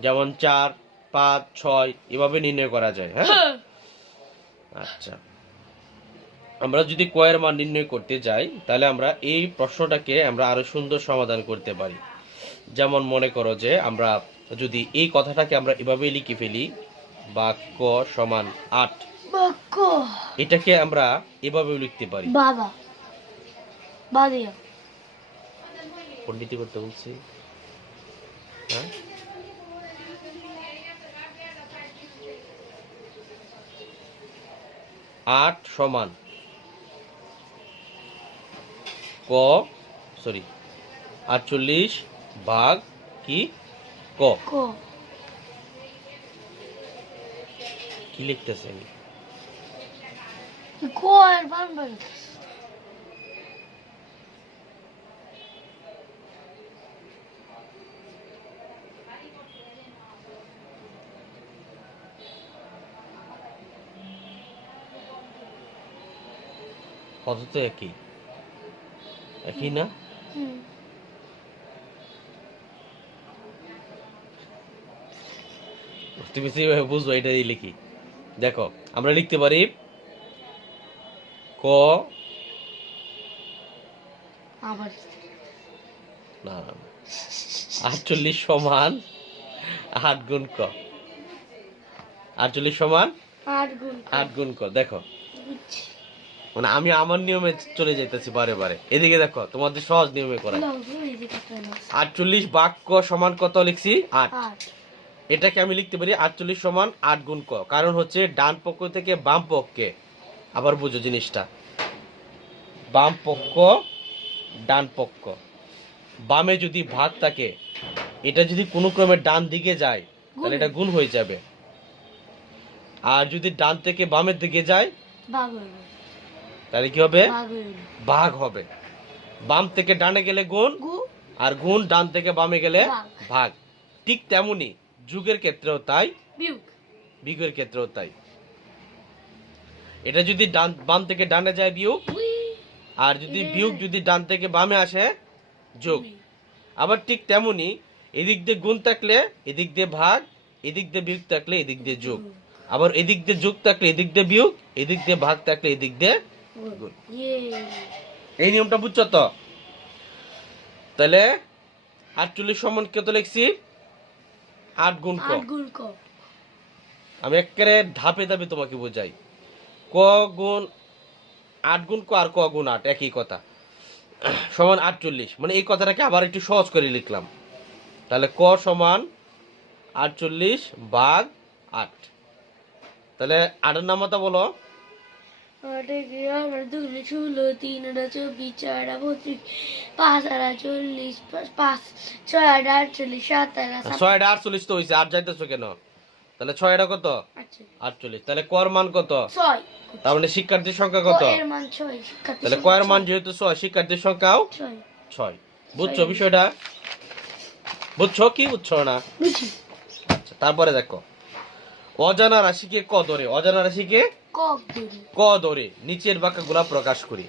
যেমন 4, 5 6 এভাবে নির্ণয় করা যায়। হ্যাঁ, আচ্ছা, আমরা যদি ক এর মান নির্ণয় করতে যাই তাহলে আমরা এই প্রশ্নটাকে আমরা আরো সুন্দর সমাধান করতে পারি। যেমন মনে করো যে আমরা যদি এই কথাটাকে আমরা এভাবে লিখে ফেলি, বা ক সমান 8, বাক্য এটাকে আমরা এভাবেও লিখতে পারি। বাবা বাদিয়া পণ্ডিতি করতে বলছি। হ্যাঁ, আট সমান ক, সরি 48 ভাগ কি ক। ক কি লিখতেছে আমি? ক এর মান বের কত তো একই একই না? হুম তুমি সেভাবে বুঝবো, এটাই লিখি। দেখো আমরা লিখতে পারি ক, আবার না 48 সমান 8 গুণ ক। 48 সমান 8 গুণ 8 গুণ ক। দেখো বুঝছি মানে আমি আমার নিয়মে চলে যাইতেছি বারে বারে। এদিকে দেখো তোমাদের সহজ নিয়মে করা। লাও এই যে কত হলো 48 ভাগ ক সমান কত লিখছি? 8। 8 এটাকে আমি লিখতে পারি 48 সমান 8 গুণ ক। কারণ হচ্ছে ডান পক্ষ থেকে বাম পক্ষে, আবার বুঝো জিনিসটা, বাম পক্ষ ডান পক্ষ, বামে যদি ভাগ থাকে, এটা যদি কোনো ক্রমে ডান দিকে যায় তাহলে এটা গুণ হয়ে যাবে, আর যদি ডান থেকে বামের দিকে যায় ভাগ হইলো তাহলে কি হবে? ভাগ হইলো ভাগ হবে। বাম থেকে ডানে গেলে গুণ, গু আর গুণ ডান থেকে বামে গেলে ভাগ। ভাগ। ঠিক তেমনি যুগের ক্ষেত্রেও তাই, বিয়োগ বিয়োগের ক্ষেত্রেও তাই। এটা যদি ডান বাম থেকে ডানে যায় বিয়োগ, উই আর যদি বিয়োগ যদি ডান থেকে বামে আসে যোগ। আবার ঠিক তেমনি এদিক দিয়ে গুণ থাকলে এদিক দিয়ে ভাগ, এদিক দিয়ে বিয়োগ থাকলে এদিক দিয়ে যোগ, আবার এদিক দিয়ে যোগ থাকলে এদিক দিয়ে বিয়োগ, এদিক দিয়ে ভাগ থাকলে এদিক দিয়ে গুণ। ইয়ে এই নিয়মটা বুঝছো তো? তাহলে 48 সমান কত লিখছি? 8 গুণ ক। 8 গুণ ক আমি একেবারে ধাপে ধাপে তোমাকে বোঝাই। ক গুণ 8 গুণ ক আর ক গুণ 8 একই কথা, সমান 48। মানে এই কথাটাকে আবার একটু সহজ করে লিখলাম। তাহলে ক সমান 48 ভাগ 8। তাহলে 8 এর নামটা বলো। 8 গিয়া 2 16 3 24 4 32 5 40 5 6 48 7 6 এটা 48 তো হইছে, 8 যাইতেছো কেন? তাহলে 6 এটা কত? 48। তাহলে ক এর মান কত? 6 তার মানে শিক্ষার্থীর সংখ্যা কত? এর মান 6 শিক্ষার্থী তাহলে ক এর মান যেহেতু 6, শিক্ষার্থীর সংখ্যাও 6 6। বুঝছো বিষয়টা? বুঝছো কি বুঝছো না? বুঝি আচ্ছা, তারপরে দেখো অজানা রাশিকে ক ধরে, অজানা রাশিকে কক ধরি ক ধরে নিচের বাক্যগুলা প্রকাশ করি।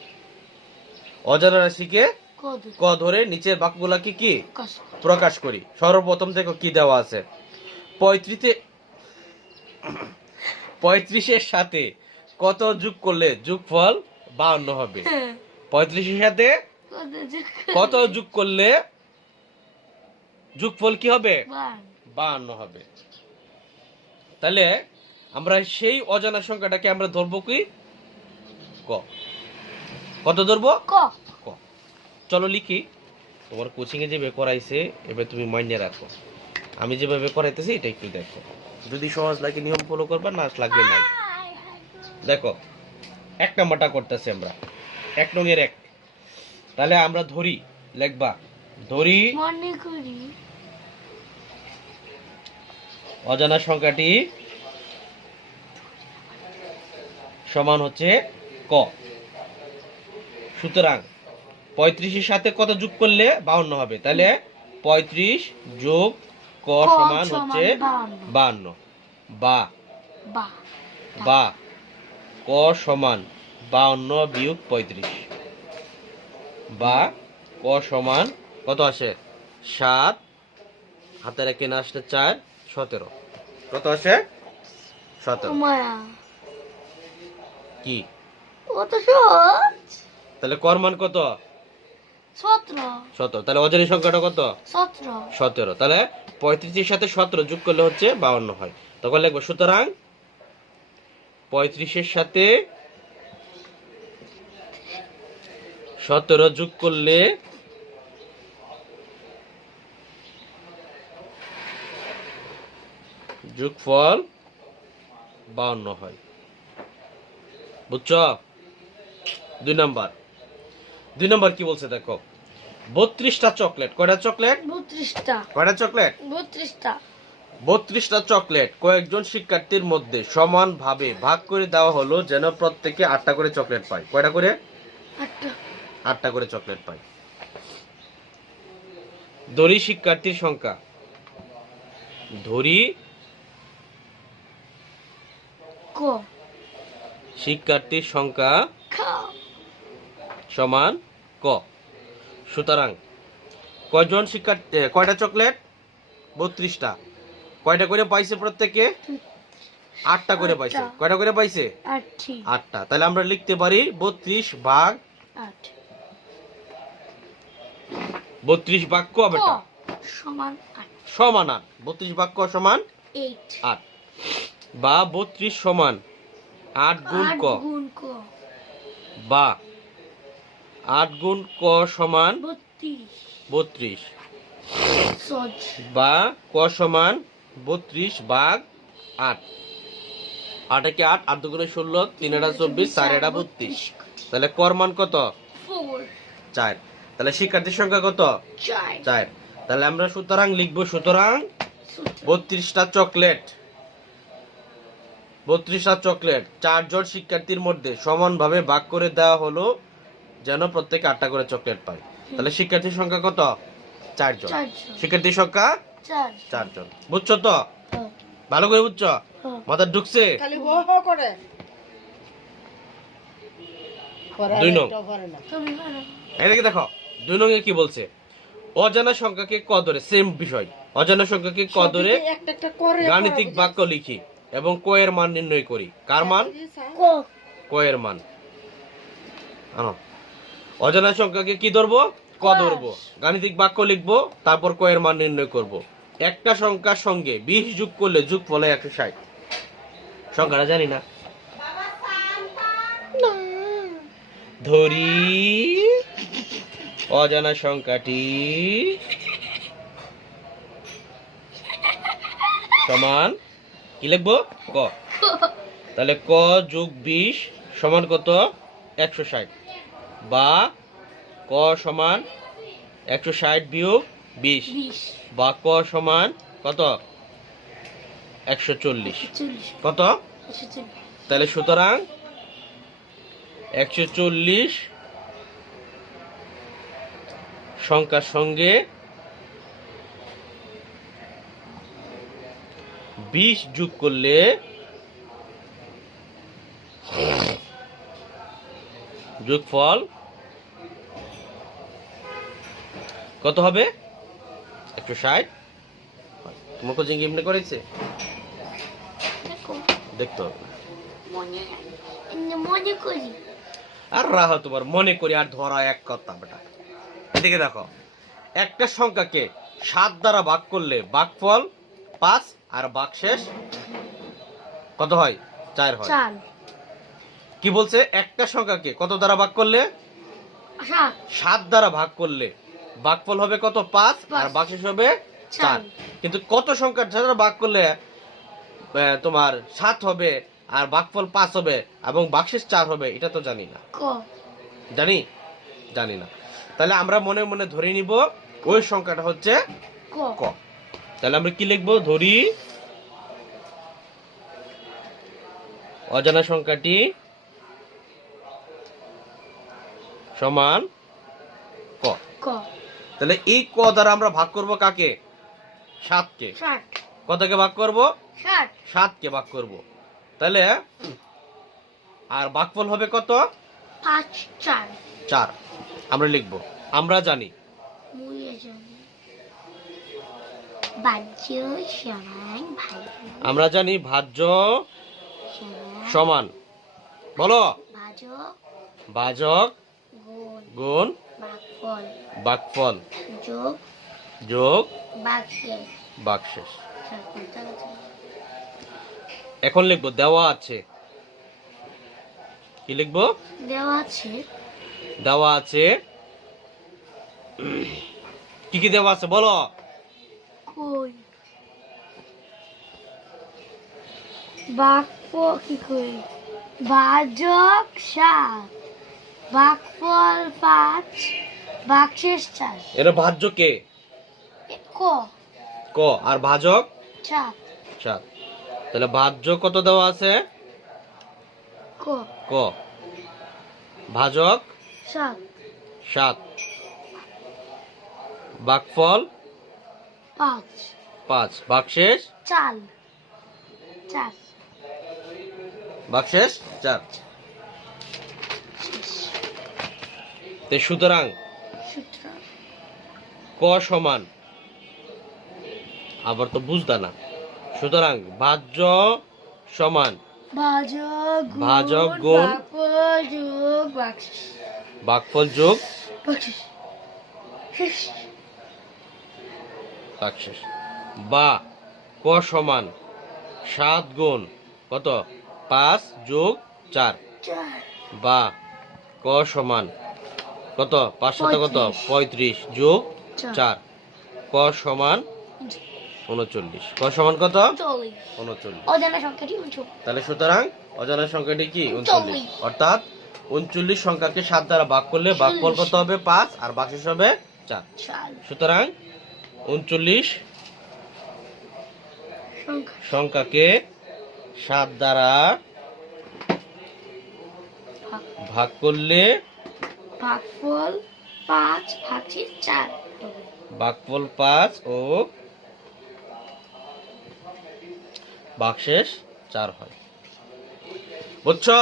অজানা রাশিকে ক ধরি ক ধরে নিচের বাক্যগুলাকে কি কাস প্রকাশ করি। সর্বপ্রথম দেখো কি দেওয়া আছে। 35 এর সাথে কত যোগ করলে যোগফল 52 হবে? 35 এর সাথে কত যোগ করলে যোগফল কি হবে? 52 হবে। তাহলে আমরা সেই অজানা সংখ্যাটাকে আমরা ধরবো কি? ক। কত ধরবো? ক ক। চলো লিখি। তোমার কোচিং এ যেভাবে করাইছে এবার তুমি মাইন্ডে রাখো, আমি যেভাবে করাইতেছি এটা একটু দেখো। যদি সহজ লাগে নিয়ম ফলো করবা, না লাগবে নাই। দেখো 1 নাম্বারটা করতেছি আমরা, 1 নং এর 1। তাহলে আমরা ধরি, লিখবা ধরি মনে করি অজানা সংখ্যাটি সমান হচ্ছে ক। সুতরাং 35 এর সাথে কত যোগ করলে 52 হবে? তাহলে 35 যোগ ক সমান হচ্ছে 52। বা বা বা ক সমান 52 বিয়োগ 35, বা ক সমান কত আসে? 7, হাতের একে না আসলে 4, 17। কত আসে? 17। মায়া কি ও তো সহজ। তাহলে কর মান কত? 17 17। তাহলে অজানি সংখ্যাটা কত? 17 17। তাহলে 35 এর সাথে 17 যোগ করলে হচ্ছে 52 হয়। তখন লিখবো সুতরাং 35 এর সাথে 17 যোগ করলে যোগফল 52 হয়। বুঝছো? 2 নাম্বার কি বলছে দেখো, 32টা চকলেট। কয়টা চকলেট? 32টা কয়টা চকলেট? 32টা 32টা চকলেট কয়েকজন শিক্ষার্থীর মধ্যে সমানভাবে ভাগ করে দেওয়া হলো, যেন প্রত্যেকে 8টা করে চকলেট পায়। কয়টা করে? 8টা 8টা করে চকলেট পায়। ধরি শিক্ষার্থীর সংখ্যা। ধরি ক শিক্ষার্থীর সংখ্যা খ সমান ক। সুতরাং কয়জন শিক্ষার্থী, কয়টা চকলেট? 32টা। কয়টা করে পাইছে প্রত্যেকে? 8টা করে পাইছে। কয়টা করে পাইছে? 8টি 8টা। তাহলে আমরা লিখতে পারি 32 ভাগ 8 32 ভাগ ক বেটা সমান 8 সমান 8। 32 ভাগ ক সমান 8 8, বা 32 সমান 8 গুণ ক, 8 গুণ ক বা 8 গুণ ক সমান 32 32, সজ বা ক সমান 32 ভাগ 8। 8 একে 8, 8 দুগুণে 16, 3 এটা 24, 4 এটা 32। তাহলে কর মান কত? 4 4। তাহলে শিক্ষার্থীর সংখ্যা কত? 4 4। তাহলে আমরা সুতরাং লিখবো, সুতরাং 32টা চকলেট 4 জন শিক্ষার্থীর মধ্যে সমানভাবে ভাগ করে দেওয়া হলো, যেন প্রত্যেকে 8টা করে চকলেট পায়। তাহলে শিক্ষার্থীর সংখ্যা কত? 4 জন। শিক্ষার্থীর সংখ্যা 4 জন। বুঝছো তো? ভালো করে বুঝছো? মাথা ঢুকছে? খালি হো হো করে 2 নং তুমি পারো এদিকে দেখো, 2 নং এ কি বলছে? অজানা সংখ্যাকে ক ধরে, সেম বিষয়, অজানা সংখ্যাকে ক ধরে একটা একটা করে গাণিতিক বাক্য লিখি এবং ক এর মান নির্ণয় করি। কার মান? ক ক এর মান। আনো, অজানা সংখ্যাকে কি ধরবো? ক ধরবো, গাণিতিক বাক্য লিখবো, তারপর ক এর মান নির্ণয় করব। একটা সংখ্যার সঙ্গে 20 যোগ করলে যোগফল হয় 160। সংখ্যাটা জানি না। ধরি অজানা সংখ্যাটি সমান কি লিখবো? ক। তাহলে ক যোগ 20 সমান কত? 160, বা ক সমান 160 বিয়োগ 20, 20 বা ক সমান কত? 140। 40 কত? 140 তাহলে সুতরাং 140 সংখ্যার সঙ্গে 20 যোগ করলে যোগফল কত হবে? 160। তোমার কোচিং এমনি করেছে? দেখো দেখতে হবে। মনে করি আর রাহ, তোমার মনে করি আর ধরা এক কথা বেটা। এদিকে দেখো, একটা সংখ্যাকে 7 দ্বারা ভাগ করলে ভাগফল 5 আর ভাগশেষ কত হয়? 4 হয়। 4 কি বলছে? একটা সংখ্যাকে কত দ্বারা ভাগ করলে? 7 7 দ্বারা ভাগ করলে ভাগফল হবে কত? 5 আর ভাগশেষ হবে 4। কিন্তু কত সংখ্যা দ্বারা ভাগ করলে তোমার 7 হবে আর ভাগফল 5 হবে এবং ভাগশেষ 4 হবে? এটা তো জানি না। ক জানি না। তাহলে আমরা মনে মনে ধরে নিব ওই সংখ্যাটা হচ্ছে ক ক। তাহলে আমরা কি লিখবো? ধরি অজানা সংখ্যাটি সমান ক। ক তাহলে এই ক দ্বারা আমরা ভাগ করব কাকে? 7 কে। 60 কতকে ভাগ করব? 60 7 কে ভাগ করব। তাহলে আর ভাগফল হবে কত? 5 4 4। আমরা লিখব, আমরা জানি মুই জানি বাহ্য সমান ভাজ্য আমরা জানি ভাজ্য সমান সমান, বলো, ভাজক ভাজক গুণ গুণ ভাগফল ভাগফল যোগ যোগ ভাগশেষ। ভাগশেষ। এখন লিখবো দেওয়া আছে। কি লিখবো? দেওয়া আছে দেওয়া আছে। কি কি দেওয়া আছে বলো? কই ভাগফল কি কই ভাজক 7 ভাগফল 5 ভাগশেষ 4 এটা ভাজ্য কে? ক ক। আর ভাজক 4 7। তাহলে ভাজ্য কত দেওয়া আছে? ক ক। ভাজক 7 7। ভাগফল 5 5। ভাগশেষ 4 ভাগশেষ 4। তে সুতরাং সূত্র ক সমান, আবার তো বুঝদা না, সুতরাং ভাজ্য সমান ভাজক গুণ ভাগফল যোগ ভাগশেষ ভাগফল যোগ ভাগশেষ শেষ। ভাগশেষ। বা ক সমান 7 গুণ কত 5 যোগ 4। 4 বা ক সমান কত 5 সাথে কত 35 যোগ 4। ক সমান 39। ক সমান কত 39। অজানা সংখ্যাটি 39। তাহলে সুতরাং অজানা সংখ্যাটি কি 39। অর্থাৎ 39 সংখ্যাকে 7 দ্বারা ভাগ করলে ভাগফল কত হবে 5 আর ভাগশেষ হবে 4। সুতরাং 39 সংখ্যাকে 7 দ্বারা ভাগ করলে ভাগফল 5 ভাগশেষ 4 ভাগফল 5 ও ভাগশেষ 4 হয়। বুঝছো?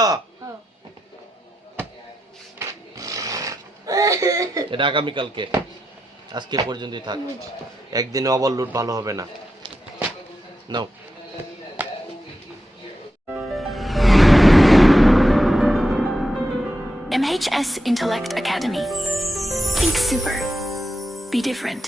এটা আগামীকালকে, আজকে পর্যন্তই থাক। একদিনে ওভারলোড ভালো হবে না। নাও। MHS Intellect Academy. Think super. Be different.